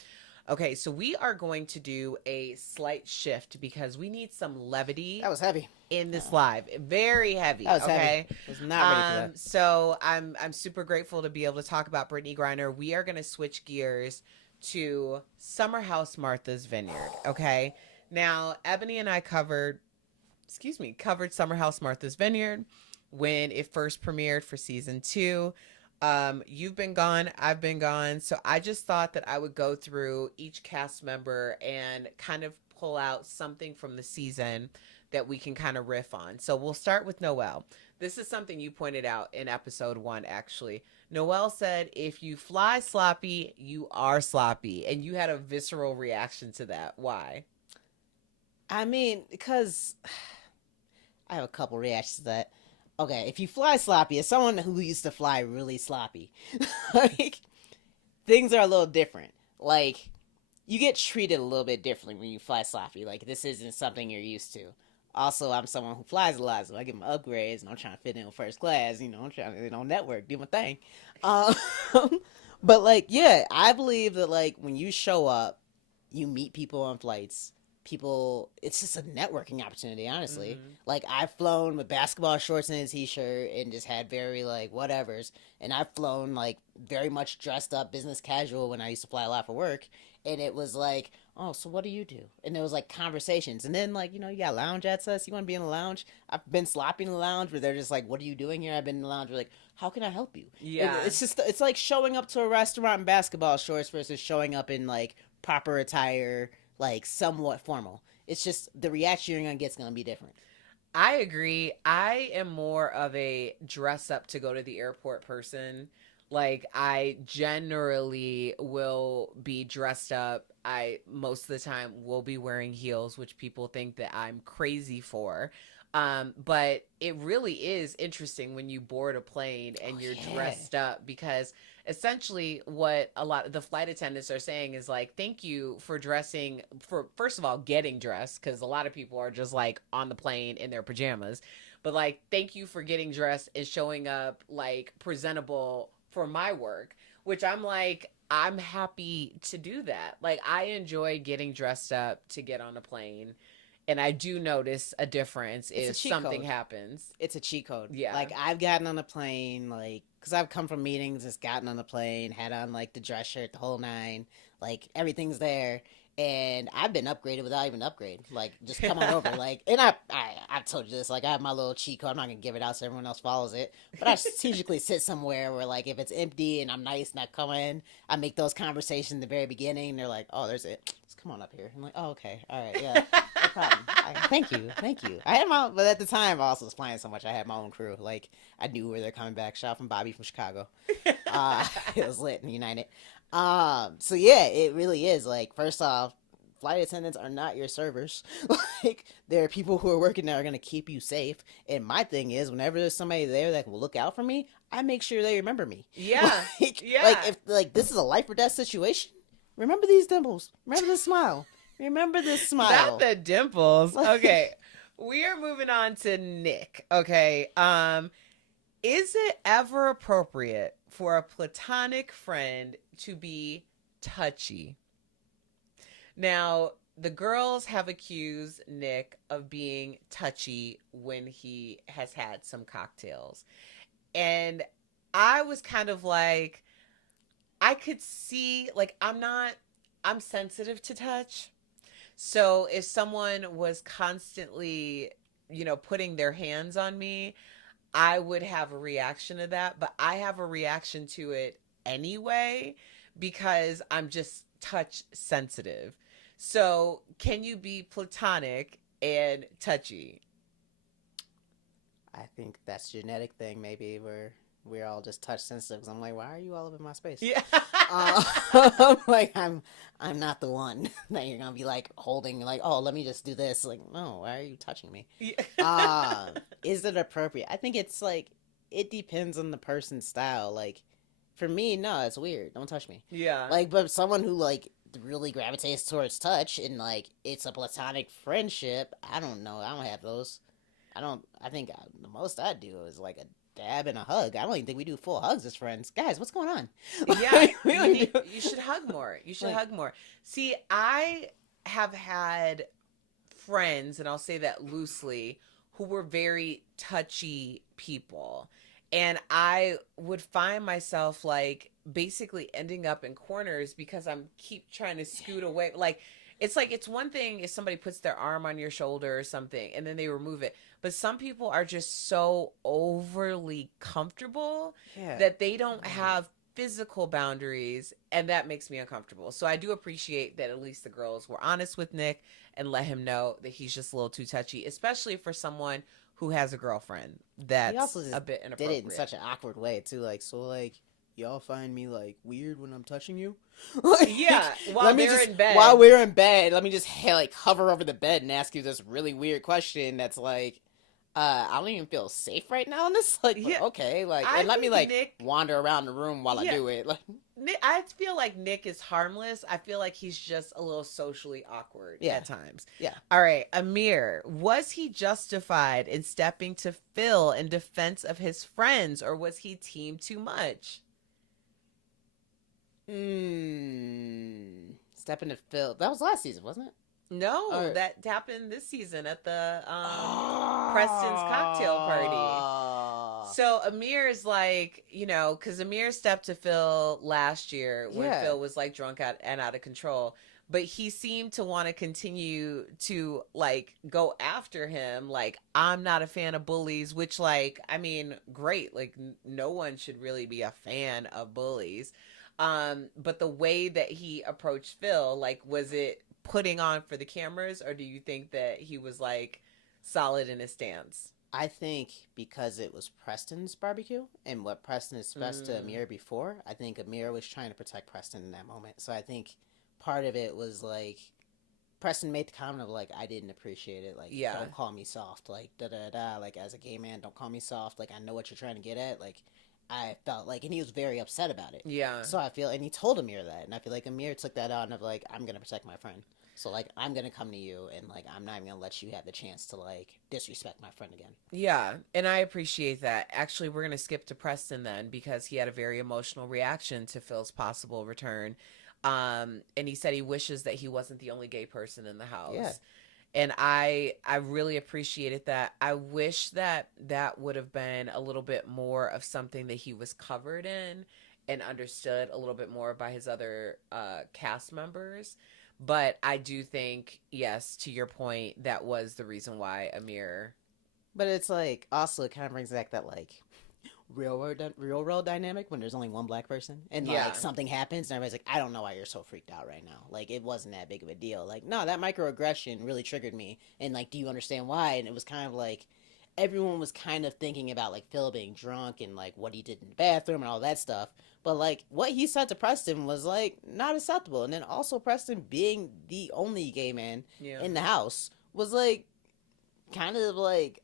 Okay, so we are going to do a slight shift because we need some levity. That was heavy. In this live. Very heavy. That was okay. Heavy. I was not ready for that. So I'm super grateful to be able to talk about Brittney Griner. We are going to switch gears to Summer House Martha's Vineyard. Okay. Now, Ebony and I covered Summer House Martha's Vineyard when it first premiered for season 2. You've been gone, I've been gone. So I just thought that I would go through each cast member and kind of pull out something from the season that we can kind of riff on. So we'll start with Noelle. This is something you pointed out in episode 1, actually. Noelle said, if you fly sloppy, you are sloppy. And you had a visceral reaction to that. Why? I mean, because I have a couple reactions to that. Okay, if you fly sloppy, as someone who used to fly really sloppy, like, things are a little different. Like, you get treated a little bit differently when you fly sloppy. Like, this isn't something you're used to. Also, I'm someone who flies a lot, so I get my upgrades, and I'm trying to fit in first class. I'm trying to, network, do my thing. But, like, yeah, I believe that, like, when you show up, you meet people on flights. It's just a networking opportunity, honestly. Mm-hmm. Like, I've flown with basketball shorts and a t-shirt and just had very, like, whatevers. And I've flown, like, very much dressed up business casual when I used to fly a lot for work. And it was like, oh, so what do you do? And there was like conversations. And then like, you got lounge access. You want to be in the lounge? I've been sloppy in the lounge where they're just like, what are you doing here? I've been in the lounge. We're like, how can I help you? Yeah. It's like showing up to a restaurant in basketball shorts versus showing up in like proper attire, like somewhat formal. It's just the reaction you're going to get is going to be different. I agree. I am more of a dress up to go to the airport person. Like, I generally will be dressed up. I, most of the time, will be wearing heels, which people think that I'm crazy for. But it really is interesting when you board a plane and you're dressed up, because essentially what a lot of the flight attendants are saying is like, thank you for dressing, for first of all, getting dressed, because a lot of people are just like on the plane in their pajamas. But like, thank you for getting dressed and showing up like presentable for my work, which I'm like, I'm happy to do that. Like, I enjoy getting dressed up to get on a plane. And I do notice a difference if something happens. It's a cheat code. Yeah. Like, I've gotten on a plane, like, because I've come from meetings, just gotten on the plane, had on, like, the dress shirt, the whole nine. Like, everything's there. And I've been upgraded without even upgrade. Like, just come on over. Like, and I've told you this. Like, I have my little cheat code. I'm not going to give it out so everyone else follows it. But I strategically sit somewhere where, like, if it's empty and I'm nice and I come in, I make those conversations in the very beginning. And they're like, oh, there's it. Just come on up here. I'm like, oh, okay. All right. Yeah. No problem. Thank you. I had my own, but at the time I also was flying so much. I had my own crew. Like, I knew where they're coming back. Shout out from Bobby from Chicago. It was lit and United. So yeah, it really is. Like, first off, flight attendants are not your servers. Like, there are people who are working there are going to keep you safe. And my thing is, whenever there's somebody there that will look out for me, I make sure they remember me. Yeah. Yeah. Like, if like this is a life or death situation, remember these dimples. Remember this smile. Remember this smile. Not the dimples. Okay. We are moving on to Nick. Okay. Is it ever appropriate for a platonic friend to be touchy? Now, the girls have accused Nick of being touchy when he has had some cocktails. And I was kind of like, I could see, like, I'm sensitive to touch. So if someone was constantly, putting their hands on me, I would have a reaction to that. But I have a reaction to it anyway because I'm just touch sensitive. So can you be platonic and touchy? I think that's a genetic thing, maybe, where we're all just touch sensitive. Cause I'm like, why are you all up in my space? Yeah. Like, I'm not the one that you're gonna be like holding, like, oh, let me just do this. Like, no, why are you touching me? Yeah. Is it appropriate? I think it's like, it depends on the person's style. Like, for me, no, it's weird. Don't touch me. Yeah. Like, but someone who like really gravitates towards touch and like it's a platonic friendship, I don't know. I don't have those. I think the most I do is like a dab and a hug. I don't even think we do full hugs as friends. Guys, what's going on? Yeah, you should hug more. You should hug more. See, I have had friends, and I'll say that loosely, who were very touchy people. And I would find myself like basically ending up in corners because I'm keep trying to scoot away. Like, it's one thing if somebody puts their arm on your shoulder or something and then they remove it. But some people are just so overly comfortable that they don't have physical boundaries, and that makes me uncomfortable. So I do appreciate that at least the girls were honest with Nick and let him know that he's just a little too touchy, especially for someone who has a girlfriend. That's a bit inappropriate. Did it in such an awkward way too. Like, so like, y'all find me like weird when I'm touching you? Yeah, while we're in bed, let me just like hover over the bed and ask you this really weird question that's like, I don't even feel safe right now in this. Like, yeah. Okay, like, and let me like Nick, wander around the room while I do it. Like, I feel like Nick is harmless. I feel like he's just a little socially awkward at times. Yeah. All right, Amir, was he justified in stepping to Phil in defense of his friends, or was he team too much? Stepping to Phil. That was last season, wasn't it? No, that happened this season at the Preston's cocktail party. So Amir is like, because Amir stepped to Phil last year when Phil was like drunk and out of control. but he seemed to want to continue to like go after him. Like, I'm not a fan of bullies, which, like, I mean, great. Like, no one should really be a fan of bullies. But the way that he approached Phil, like, was it putting on for the cameras, or do you think that he was like solid in his stance? I think because it was Preston's barbecue and what Preston expressed to Amir before, I think Amir was trying to protect Preston in that moment. So I think part of it was like Preston made the comment of like, I didn't appreciate it. Like, Yeah. don't call me soft. Like, da da da. Like, as a gay man, don't call me soft. Like, I know what you're trying to get at. Like, I felt like, and he was very upset about it. Yeah. So I feel, and he told Amir that, and I feel like Amir took that out and of like, I'm gonna protect my friend. So, like, I'm going to come to you, and, like, I'm not even going to let you have the chance to, like, disrespect my friend again. Yeah, and I appreciate that. Actually, we're going to skip to Preston then, because he had a very emotional reaction to Phil's possible return. And he said he wishes that he wasn't the only gay person in the house. Yeah. And I really appreciated that. I wish that that would have been a little bit more of something that he was covered in and understood a little bit more by his other cast members. But I do think, yes, to your point, that was the reason why Amir. But it's like, also, it kind of brings back that, like, real world dynamic when there's only one black person. And, like, something happens, and everybody's like, I don't know why you're so freaked out right now. Like, it wasn't that big of a deal. Like, no, that microaggression really triggered me. And, like, do you understand why? And it was kind of like, everyone was kind of thinking about, like, Phil being drunk and, like, what he did in the bathroom and all that stuff. But, like, what he said to Preston was, like, not acceptable. And then also Preston being the only gay man in the house was, like, kind of, like,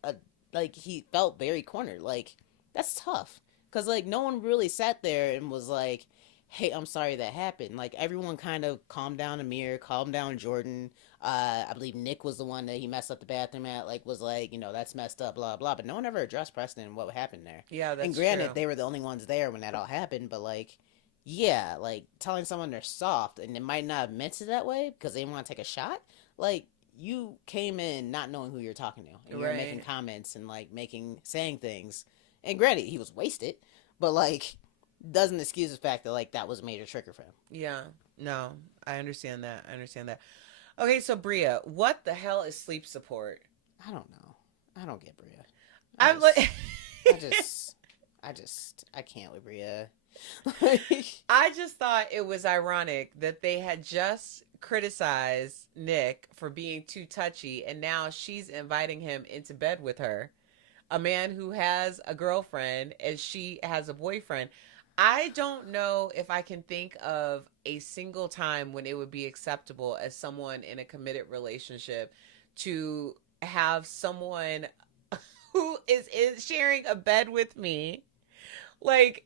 he felt very cornered. Like, that's tough. Because, like, no one really sat there and was, like, hey, I'm sorry that happened. Like, everyone kind of calmed down Amir, calmed down Jordan. I believe Nick was the one that he messed up the bathroom at, like, was like, you know, that's messed up, blah, blah. But no one ever addressed Preston and what happened there. Yeah, that's And granted, true. they were the only ones there when that all happened, but, like, yeah, like, telling someone they're soft, and they might not have meant it that way because they didn't want to take a shot, like, you came in not knowing who you're talking to, and you were making comments and, like, saying things. And granted, he was wasted, but, like, doesn't excuse the fact that, like, that was a major trigger for him. Yeah, no, I understand that. Okay, so Bria, what the hell is sleep support? I don't know. I don't get Bria. I can't with Bria. I just thought it was ironic that they had just criticized Nick for being too touchy, and now she's inviting him into bed with her. A man who has a girlfriend and she has a boyfriend. I don't know if I can think of a single time when it would be acceptable as someone in a committed relationship to have someone who is sharing a bed with me, like,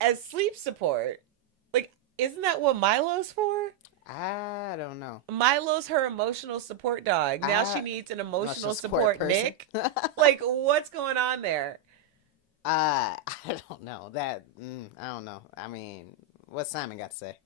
as sleep support. Like, isn't that what Milo's for? I don't know. Milo's her emotional support dog. Now she needs an emotional support Nick. Like, what's going on there? I don't know. I don't know. I mean, what's Simon got to say?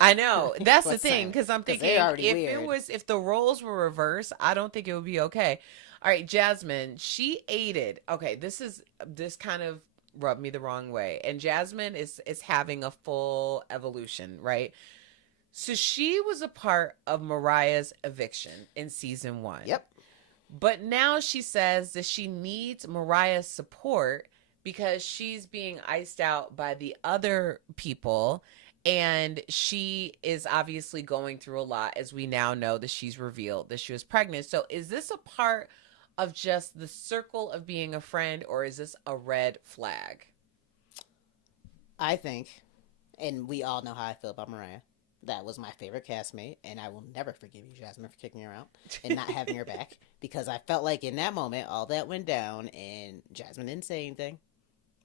I know. That's the thing, because I'm thinking if if the roles were reversed, I don't think it would be okay. All right, Jasmine, she aided. Okay, this kind of rubbed me the wrong way. And Jasmine is having a full evolution, right? So she was a part of Mariah's eviction in season 1. Yep. But now she says that she needs Mariah's support because she's being iced out by the other people. And she is obviously going through a lot, as we now know that she's revealed that she was pregnant. So is this a part of just the circle of being a friend, or is this a red flag? I think, and we all know how I feel about Mariah, that was my favorite castmate, and I will never forgive you, Jasmine, for kicking her out and not having her back, because I felt like in that moment, all that went down, and Jasmine didn't say anything.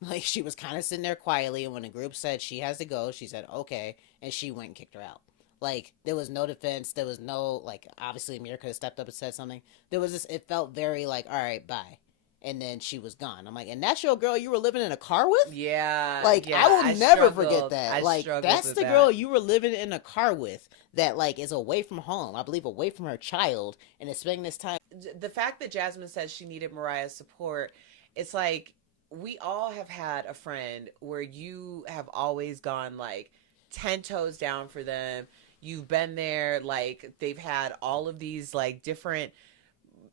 Like, she was kind of sitting there quietly, and when the group said she has to go, she said, okay, and she went and kicked her out. Like, there was no defense, there was no, like, obviously Amir could have stepped up and said something. There was this, it felt very like, all right, bye. And then she was gone. I'm like, and that's your girl you were living in a car with? Yeah. Like, yeah, I will never forget that. Like, that's the girl you were living in a car with that, like, is away from home. I believe away from her child and is spending this time. The fact that Jasmine said she needed Mariah's support, it's like, we all have had a friend where you have always gone, like, 10 toes down for them. you've been there, like they've had all of these like different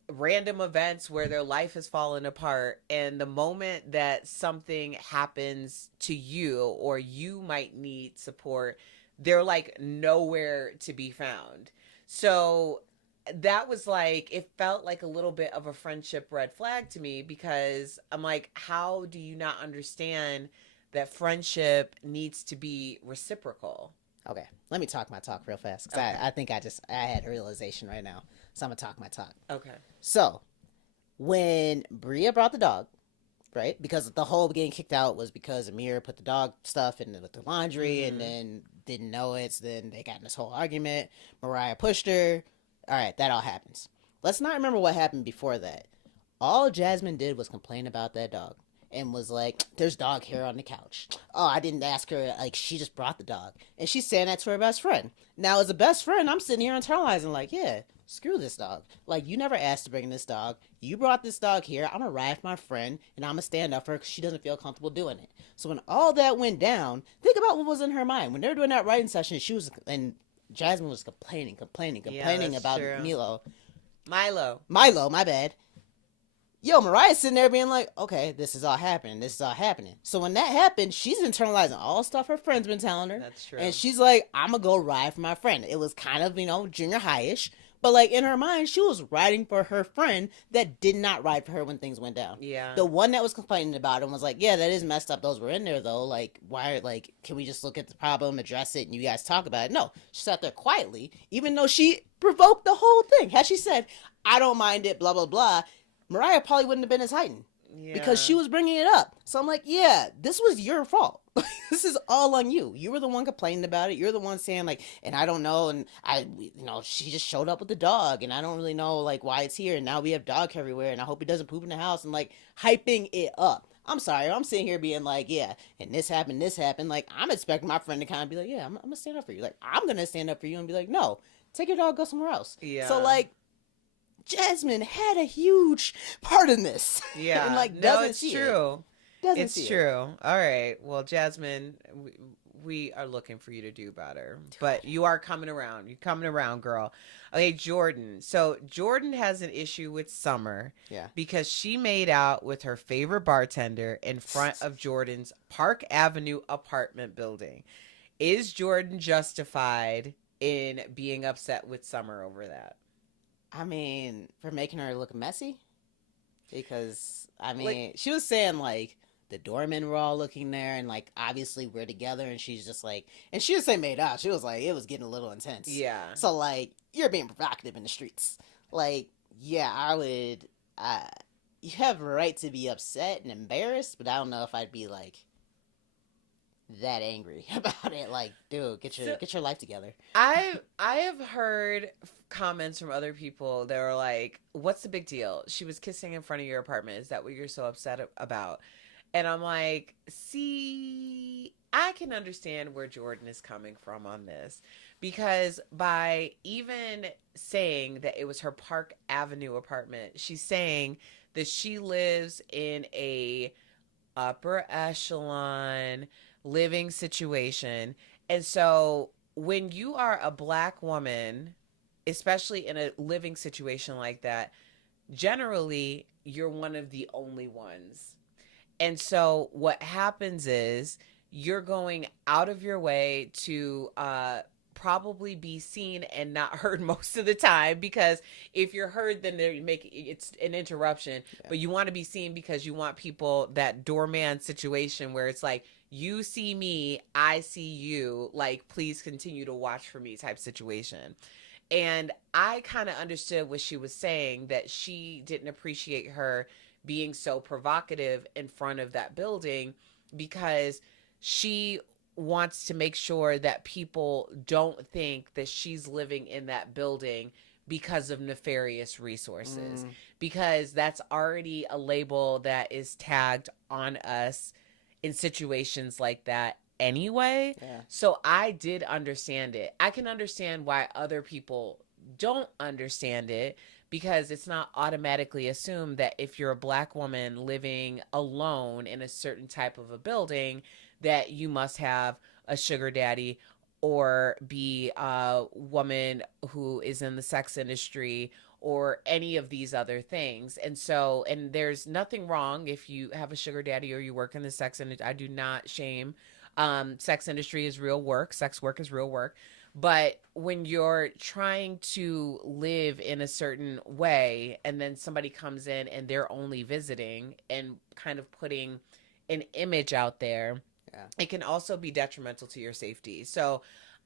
random events where their life has fallen apart, and the moment that something happens to you or you might need support, they're like nowhere to be found. So that was like, it felt like a little bit of a friendship red flag to me, because I'm like, how do you not understand that friendship needs to be reciprocal? Okay, let me talk my talk real fast, because Okay. I think I had a realization right now. So I'm going to talk my talk. Okay. So, when Bria brought the dog, right? Because the whole getting kicked out was because Amir put the dog stuff in with the laundry and then didn't know it. So then they got in this whole argument. Mariah pushed her. All right, that all happens. Let's not remember what happened before that. All Jasmine did was complain about that dog and was like, there's dog hair on the couch. Oh, I didn't ask her. Like, she just brought the dog. And she's saying that to her best friend. Now, as a best friend, I'm sitting here internalizing like, yeah, screw this dog. Like, you never asked to bring this dog. You brought this dog here. I'm going to ride for my friend, and I'm going to stand up for her because she doesn't feel comfortable doing it. So when all that went down, think about what was in her mind. When they were doing that writing session, and Jasmine was complaining about True. Milo, my bad. Yo, Mariah's sitting there being like, okay, this is all happening. So when that happened, she's internalizing all stuff her friend's been telling her. That's true. And she's like, I'm going to go ride for my friend. It was kind of, junior high-ish. But, like, in her mind, she was riding for her friend that did not ride for her when things went down. Yeah. The one that was complaining about it was like, yeah, that is messed up. Those were in there, though. Like, can we just look at the problem, address it, and you guys talk about it? No. She sat there quietly, even though she provoked the whole thing. Had she said, I don't mind it, blah, blah, blah, Mariah probably wouldn't have been as heightened. Yeah. Because she was bringing it up. So I'm like, yeah, this was your fault. This is all on you. You were the one complaining about it. You're the one saying, like, and I don't know, and she just showed up with the dog, and I don't really know, like, why it's here, and now we have dog everywhere, and I hope he doesn't poop in the house, and, like, hyping it up. I'm sorry, I'm sitting here being like, yeah, and this happened, like, I'm expecting my friend to kind of be like, yeah, I'm gonna stand up for you. Like, I'm gonna stand up for you and be like, no, take your dog, go somewhere else. Yeah. So, like, Jasmine had a huge part in this. Yeah. And, like, no, doesn't it's see true. it. It's true. All right. Well, Jasmine, we are looking for you to do better, but you are coming around. You're coming around, girl. Okay, Jordan. So Jordan has an issue with Summer. Yeah. Because she made out with her favorite bartender in front of Jordan's Park Avenue apartment building. Is Jordan justified in being upset with Summer over that? I mean, for making her look messy? Because, I mean, she was saying, like, the doormen were all looking there, and, like, obviously we're together, and she's just like, and she didn't say made out, she was like, it was getting a little intense. Yeah. So, like, you're being provocative in the streets. Like, yeah, I would, you have a right to be upset and embarrassed, but I don't know if I'd be, like, that angry about it. Like, dude, get your life together. I have heard comments from other people that are like, what's the big deal? She was kissing in front of your apartment. Is that what you're so upset about? And I'm like, see, I can understand where Jordan is coming from on this, because by even saying that it was her Park Avenue apartment, she's saying that she lives in a upper echelon living situation. And so when you are a Black woman, especially in a living situation like that, generally you're one of the only ones. And so what happens is you're going out of your way to probably be seen and not heard most of the time, because if you're heard, then it's an interruption. Yeah. But you want to be seen because you want people, that doorman situation where it's like, you see me, I see you, like, please continue to watch for me type situation. And I kind of understood what she was saying, that she didn't appreciate her being so provocative in front of that building, because she wants to make sure that people don't think that she's living in that building because of nefarious resources, because that's already a label that is tagged on us in situations like that anyway. Yeah. So I did understand it. I can understand why other people don't understand it, because it's not automatically assumed that if you're a Black woman living alone in a certain type of a building, that you must have a sugar daddy or be a woman who is in the sex industry or any of these other things. And so, and there's nothing wrong if you have a sugar daddy or you work in the sex industry. I do not shame. Sex industry is real work. Sex work is real work. But when you're trying to live in a certain way and then somebody comes in and they're only visiting and kind of putting an image out there, it can also be detrimental to your safety. So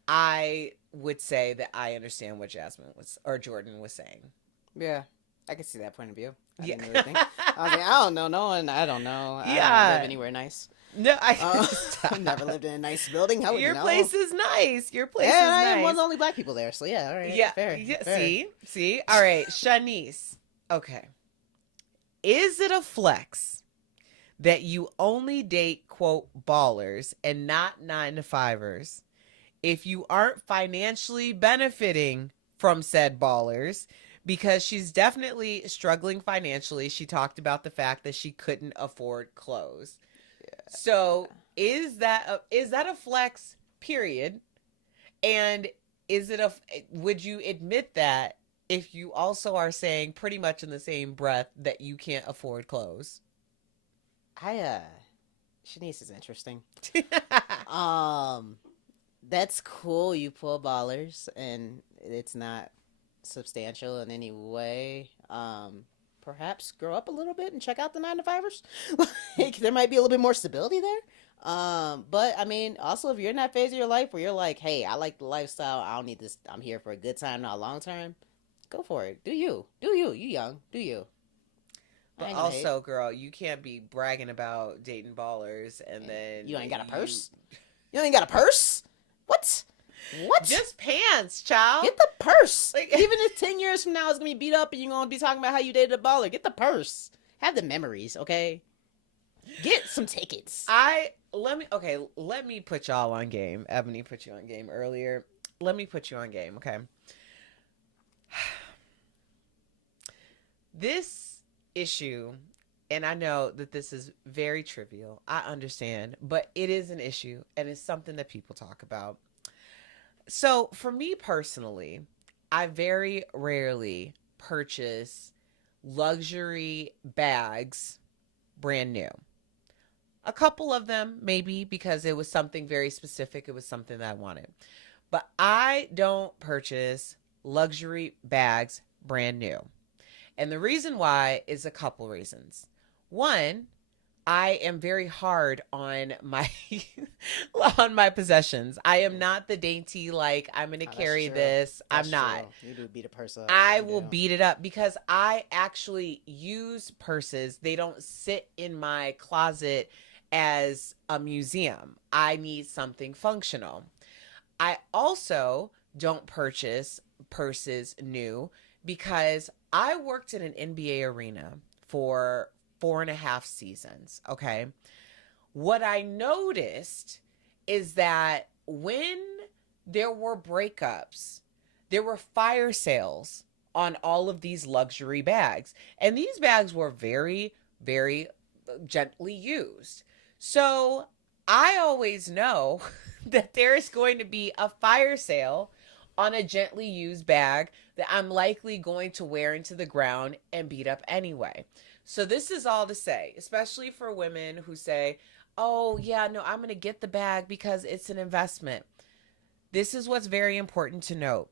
I would say that I understand what Jasmine was or Jordan was saying. Yeah, I can see that point of view. I Yeah. didn't really think. I was like, I don't know, no one. I don't know. Yeah. I don't live anywhere nice. No, I've never lived in a nice building. How would Your you know? place is nice. Your place Yeah, is nice. and one of the only black people there. So yeah, all right. Yeah, fair. yeah. Fair. See. All right, Shanice. Okay. Is it a flex that you only date quote ballers and not 9-to-5ers if you aren't financially benefiting from said ballers? Because she's definitely struggling financially. She talked about the fact that she couldn't afford clothes. Yeah. So is that a flex? Period. And would you admit that if you also are saying pretty much in the same breath that you can't afford clothes? Shanice is interesting. That's cool. You pull ballers, and it's not substantial in any way. Perhaps grow up a little bit and check out the 9-to-5ers. Like, there might be a little bit more stability there. But I mean, also if you're in that phase of your life where you're like, hey, I like the lifestyle, I don't need this, I'm here for a good time, not a long term, go for it. Do you. You young. Do you. But also, girl, you can't be bragging about dating ballers and then you ain't got a purse? You ain't got a purse? What? Just pants, child. Get the purse. Like, even if 10 years from now it's gonna be beat up and you're gonna be talking about how you dated a baller, get the purse. Have the memories, okay? Get some tickets. Let me put y'all on game. Ebony put you on game earlier. Let me put you on game, okay? This issue, and I know that this is very trivial, I understand, but it is an issue and it's something that people talk about. So for me personally, I very rarely purchase luxury bags brand new. A couple of them maybe because it was something very specific, it was something that I wanted. But I don't purchase luxury bags brand new. And the reason why is a couple reasons. One, I am very hard on my on my possessions. I am not the dainty, like, I'm going to carry this. I'm not. You do beat a purse up. I will beat it up because I actually use purses. They don't sit in my closet as a museum. I need something functional. I also don't purchase purses new because I worked in an NBA arena for 4.5 seasons, okay? What I noticed is that when there were breakups, there were fire sales on all of these luxury bags. And these bags were very, very gently used. So I always know that there is going to be a fire sale on a gently used bag that I'm likely going to wear into the ground and beat up anyway. So this is all to say, especially for women who say, oh, yeah, no, I'm going to get the bag because it's an investment. This is what's very important to note.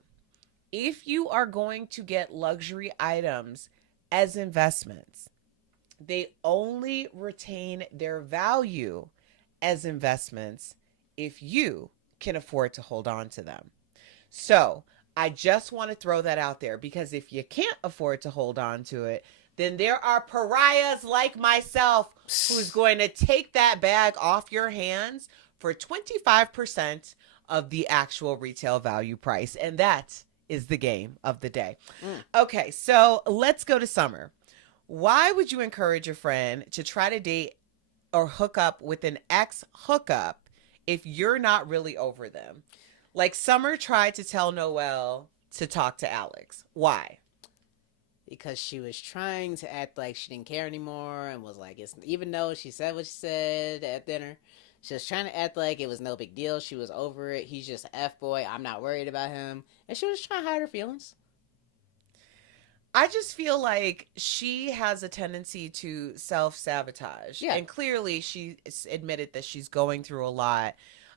If you are going to get luxury items as investments, they only retain their value as investments if you can afford to hold on to them. So I just want to throw that out there because if you can't afford to hold on to it, then there are pariahs like myself who's going to take that bag off your hands for 25% of the actual retail value price. And that is the game of the day. Okay, so let's go to Summer. Why would you encourage your friend to try to date or hook up with an ex-hookup if you're not really over them? Like Summer tried to tell Noelle to talk to Alex. Why? Because she was trying to act like she didn't care anymore and was like, even though she said what she said at dinner, just trying to act like it was no big deal. She was over it. He's just an F-boy. I'm not worried about him. And she was trying to hide her feelings. I just feel like she has a tendency to self-sabotage. Yeah. And clearly she admitted that she's going through a lot.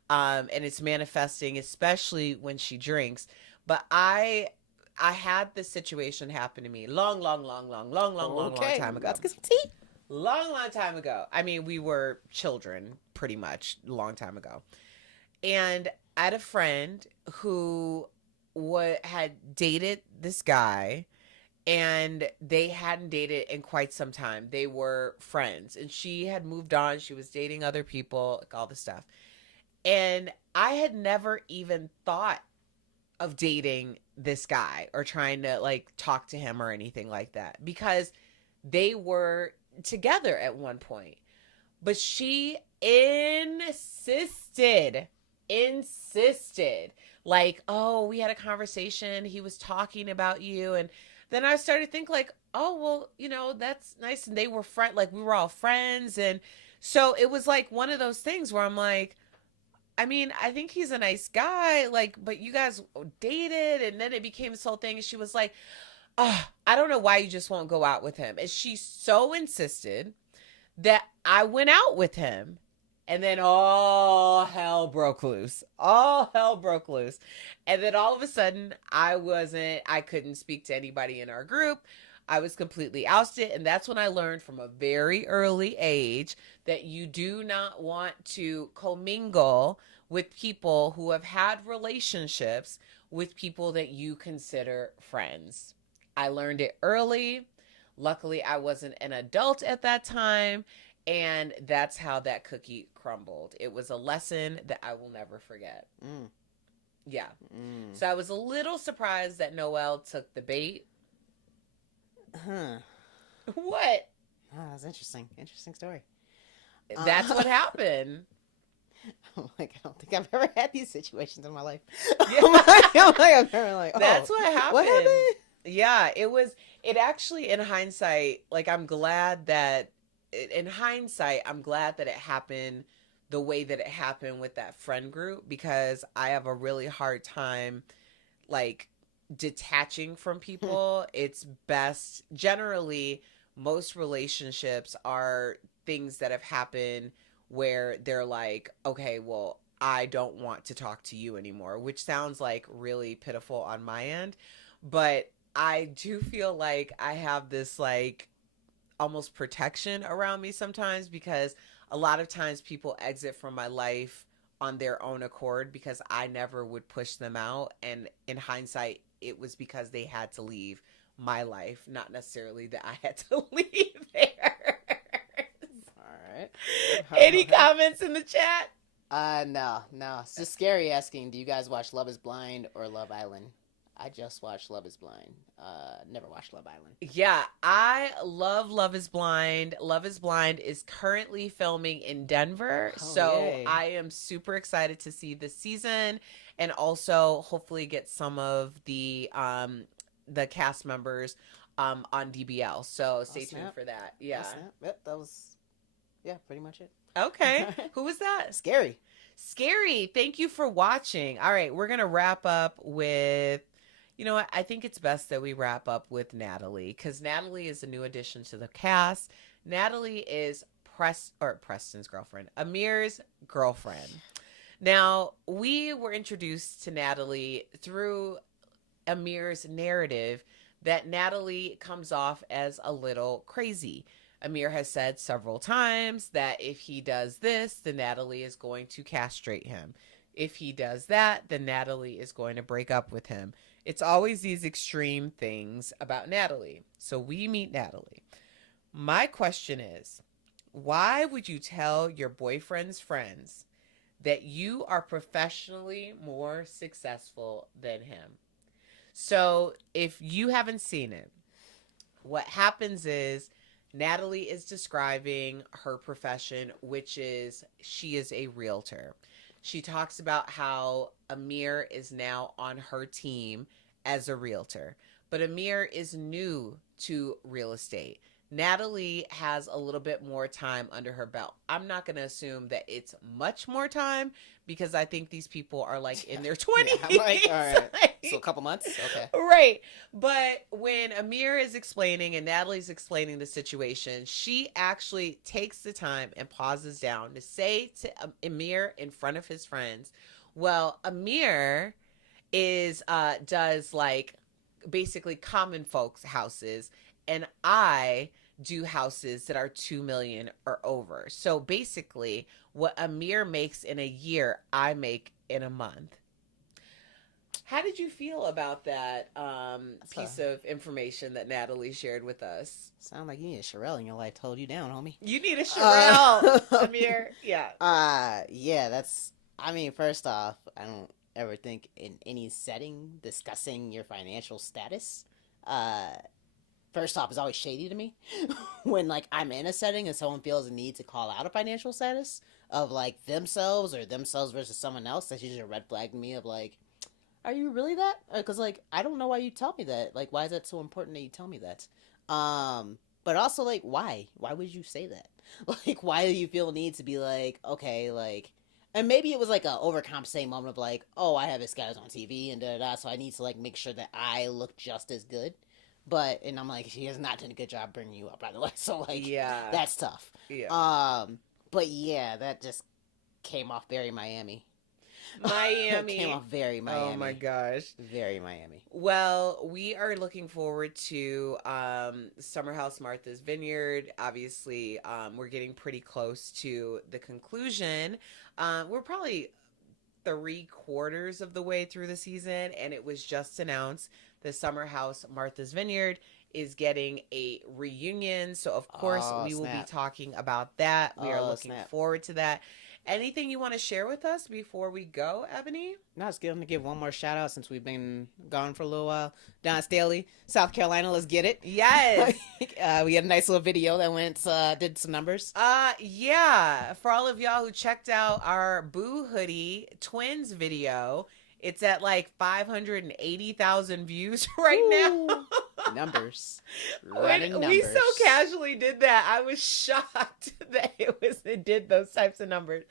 And it's manifesting, especially when she drinks. But I had this situation happen to me long time ago. Let's get some tea. Long time ago. I mean, we were children pretty much long time ago. And I had a friend who had dated this guy, and they hadn't dated in quite some time. They were friends, and she had moved on. She was dating other people, like all this stuff. And I had never even thought of dating this guy or trying to like talk to him or anything like that, because they were together at one point. But she insisted, like, oh, we had a conversation. He was talking about you. And then I started to think like, oh, well, you know, that's nice. And they were like we were all friends. And so it was like one of those things where I'm like, I mean, I think he's a nice guy, like, but you guys dated, and then it became this whole thing. And she was like, oh, I don't know why you just won't go out with him. And she so insisted that I went out with him. And then all hell broke loose. And then all of a sudden, I couldn't speak to anybody in our group. I was completely ousted. And that's when I learned from a very early age that you do not want to commingle with people who have had relationships with people that you consider friends. I learned it early. Luckily, I wasn't an adult at that time. And that's how that cookie crumbled. It was a lesson that I will never forget. Mm. Yeah. Mm. So I was a little surprised that Noelle took the bait. Huh. What? Oh, that's interesting. Interesting story. That's what happened. I'm like, I don't think I've ever had these situations in my life. Yeah. That's what happened. What happened? Yeah, it actually, in hindsight, like, I'm glad that it happened the way that it happened with that friend group, because I have a really hard time, like, detaching from people. It's best, generally, most relationships are things that have happened where they're like, okay, well, I don't want to talk to you anymore, which sounds like really pitiful on my end. But I do feel like I have this like almost protection around me sometimes, because a lot of times people exit from my life on their own accord because I never would push them out. And in hindsight, it was because they had to leave my life, not necessarily that I had to leave theirs. All right. Any comments in the chat? No. It's just scary asking, do you guys watch Love is Blind or Love Island? I just watched Love is Blind. Never watched Love Island. Yeah, I love Love is Blind. Love is Blind is currently filming in Denver. Yay. I am super excited to see this season, and also hopefully get some of the cast members on DBL. So stay tuned for that. Yeah. Yep, that was pretty much it. Okay. Who was that? Scary. Thank you for watching. All right, we're going to wrap up with, you know what? I think it's best that we wrap up with Natalie, because Natalie is a new addition to the cast. Natalie is Preston's girlfriend, Amir's girlfriend. Now, we were introduced to Natalie through Amir's narrative that Natalie comes off as a little crazy. Amir has said several times that if he does this, then Natalie is going to castrate him. If he does that, then Natalie is going to break up with him. It's always these extreme things about Natalie. So we meet Natalie. My question is, why would you tell your boyfriend's friends that you are professionally more successful than him? So if you haven't seen it, what happens is Natalie is describing her profession, which is she is a realtor. She talks about how Amir is now on her team as a realtor, but Amir is new to real estate. Natalie has a little bit more time under her belt. I'm not going to assume that it's much more time because I think these people are like in their 20s. Yeah, I'm like, all right. So a couple months? Okay. Right. But when Amir is explaining and Natalie's explaining the situation, she actually takes the time and pauses down to say to Amir in front of his friends, well, Amir does like basically common folks houses, and I do houses that are 2 million or over. So basically what Amir makes in a year, I make in a month. How did you feel about that piece of information that Natalie shared with us? Sound like you need a Sherelle in your life to hold you down, homie. You need a Sherelle, Amir. Yeah. Yeah, that's, I mean, first off, I don't ever think in any setting discussing your financial status, first off, is always shady to me. When, like, I'm in a setting and someone feels a need to call out a financial status of, like, themselves or themselves versus someone else, that's usually a red flag to me of, like, are you really that? Because, like, I don't know why you tell me that. Like, why is that so important that you tell me that? But also, like, why? Why would you say that? Like, why do you feel a need to be like, okay, like, and maybe it was, like, a overcompensating moment of, like, oh, I have this guy who's on TV and da-da-da, so I need to, like, make sure that I look just as good. But, and I'm like, he has not done a good job bringing you up, by the way, so, like, yeah, that's tough. Yeah. But, yeah, that just came off very Miami. Miami. Came off very Miami. Oh my gosh. Very Miami. Well, we are looking forward to Summer House Martha's Vineyard. Obviously, we're getting pretty close to the conclusion. We're probably 3/4 of the way through the season, and it was just announced the Summer House Martha's Vineyard is getting a reunion. So, of course, we will be talking about that. We are looking forward to that. Anything you want to share with us before we go, Ebony? No, I was going to give one more shout out since we've been gone for a little while. Don Staley, South Carolina, let's get it. Yes. We had a nice little video that went, did some numbers. Yeah. For all of y'all who checked out our Boo Hoodie Twins video, it's at like 580,000 views right now. Numbers. When we so casually did that, I was shocked that it did those types of numbers.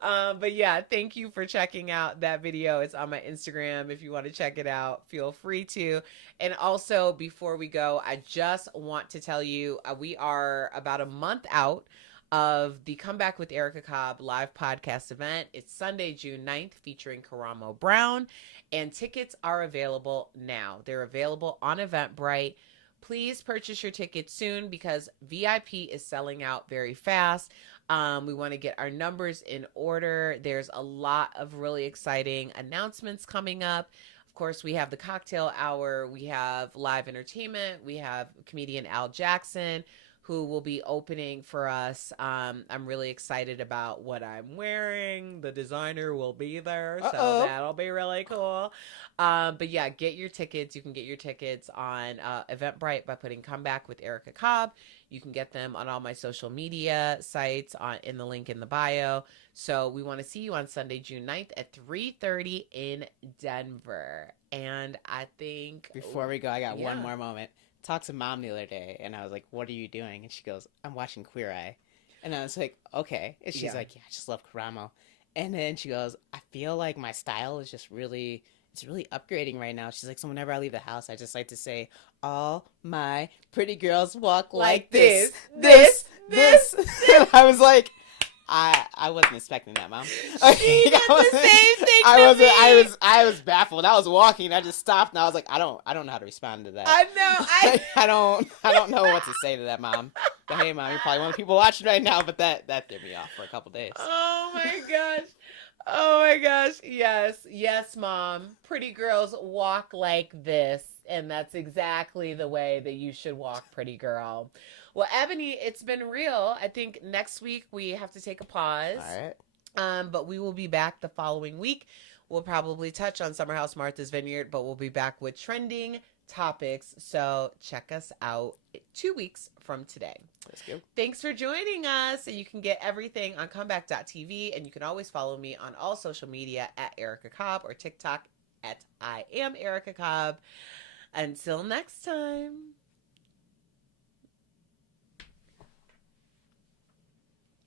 But yeah, thank you for checking out that video. It's on my Instagram. If you want to check it out, feel free to. And also, before we go, I just want to tell you, we are about a month out of the Comeback with Erica Cobb live podcast event. It's Sunday, June 9th, featuring Karamo Brown, and tickets are available now. They're available on Eventbrite. Please purchase your tickets soon because VIP is selling out very fast. We want to get our numbers in order. There's a lot of really exciting announcements coming up. Of course, we have the cocktail hour. We have live entertainment. We have comedian Al Jackson, who will be opening for us. I'm really excited about what I'm wearing. The designer will be there, so that'll be really cool. But yeah, get your tickets. You can get your tickets on Eventbrite by putting Comeback with Erica Cobb. You can get them on all my social media sites in the link in the bio. So we want to see you on Sunday, June 9th at 3:30 in Denver. And I think... Before we go, I got one more moment. Talked to Mom the other day, and I was like, what are you doing? And she goes, I'm watching Queer Eye. And I was like, okay. And she's like, yeah, I just love Karamo. And then she goes, I feel like my style is just really, it's really upgrading right now. She's like, so whenever I leave the house, I just like to say, all my pretty girls walk like this. And I was like, I wasn't expecting that, Mom. She did the same thing I was baffled. I was walking, and I just stopped, and I was like, I don't know how to respond to that. I know. I don't know what to say to that, Mom. But hey, Mom, you're probably one of the people watching right now. But that threw me off for a couple days. Oh my gosh. Yes, Mom. Pretty girls walk like this, and that's exactly the way that you should walk, pretty girl. Well, Ebony, it's been real. I think next week we have to take a pause. All right. But we will be back the following week. We'll probably touch on Summer House Martha's Vineyard, but we'll be back with trending topics. So check us out 2 weeks from today. Let's go. Thanks for joining us. And you can get everything on comeback.tv. And you can always follow me on all social media at Erica Cobb or TikTok at I am Erica Cobb. Until next time.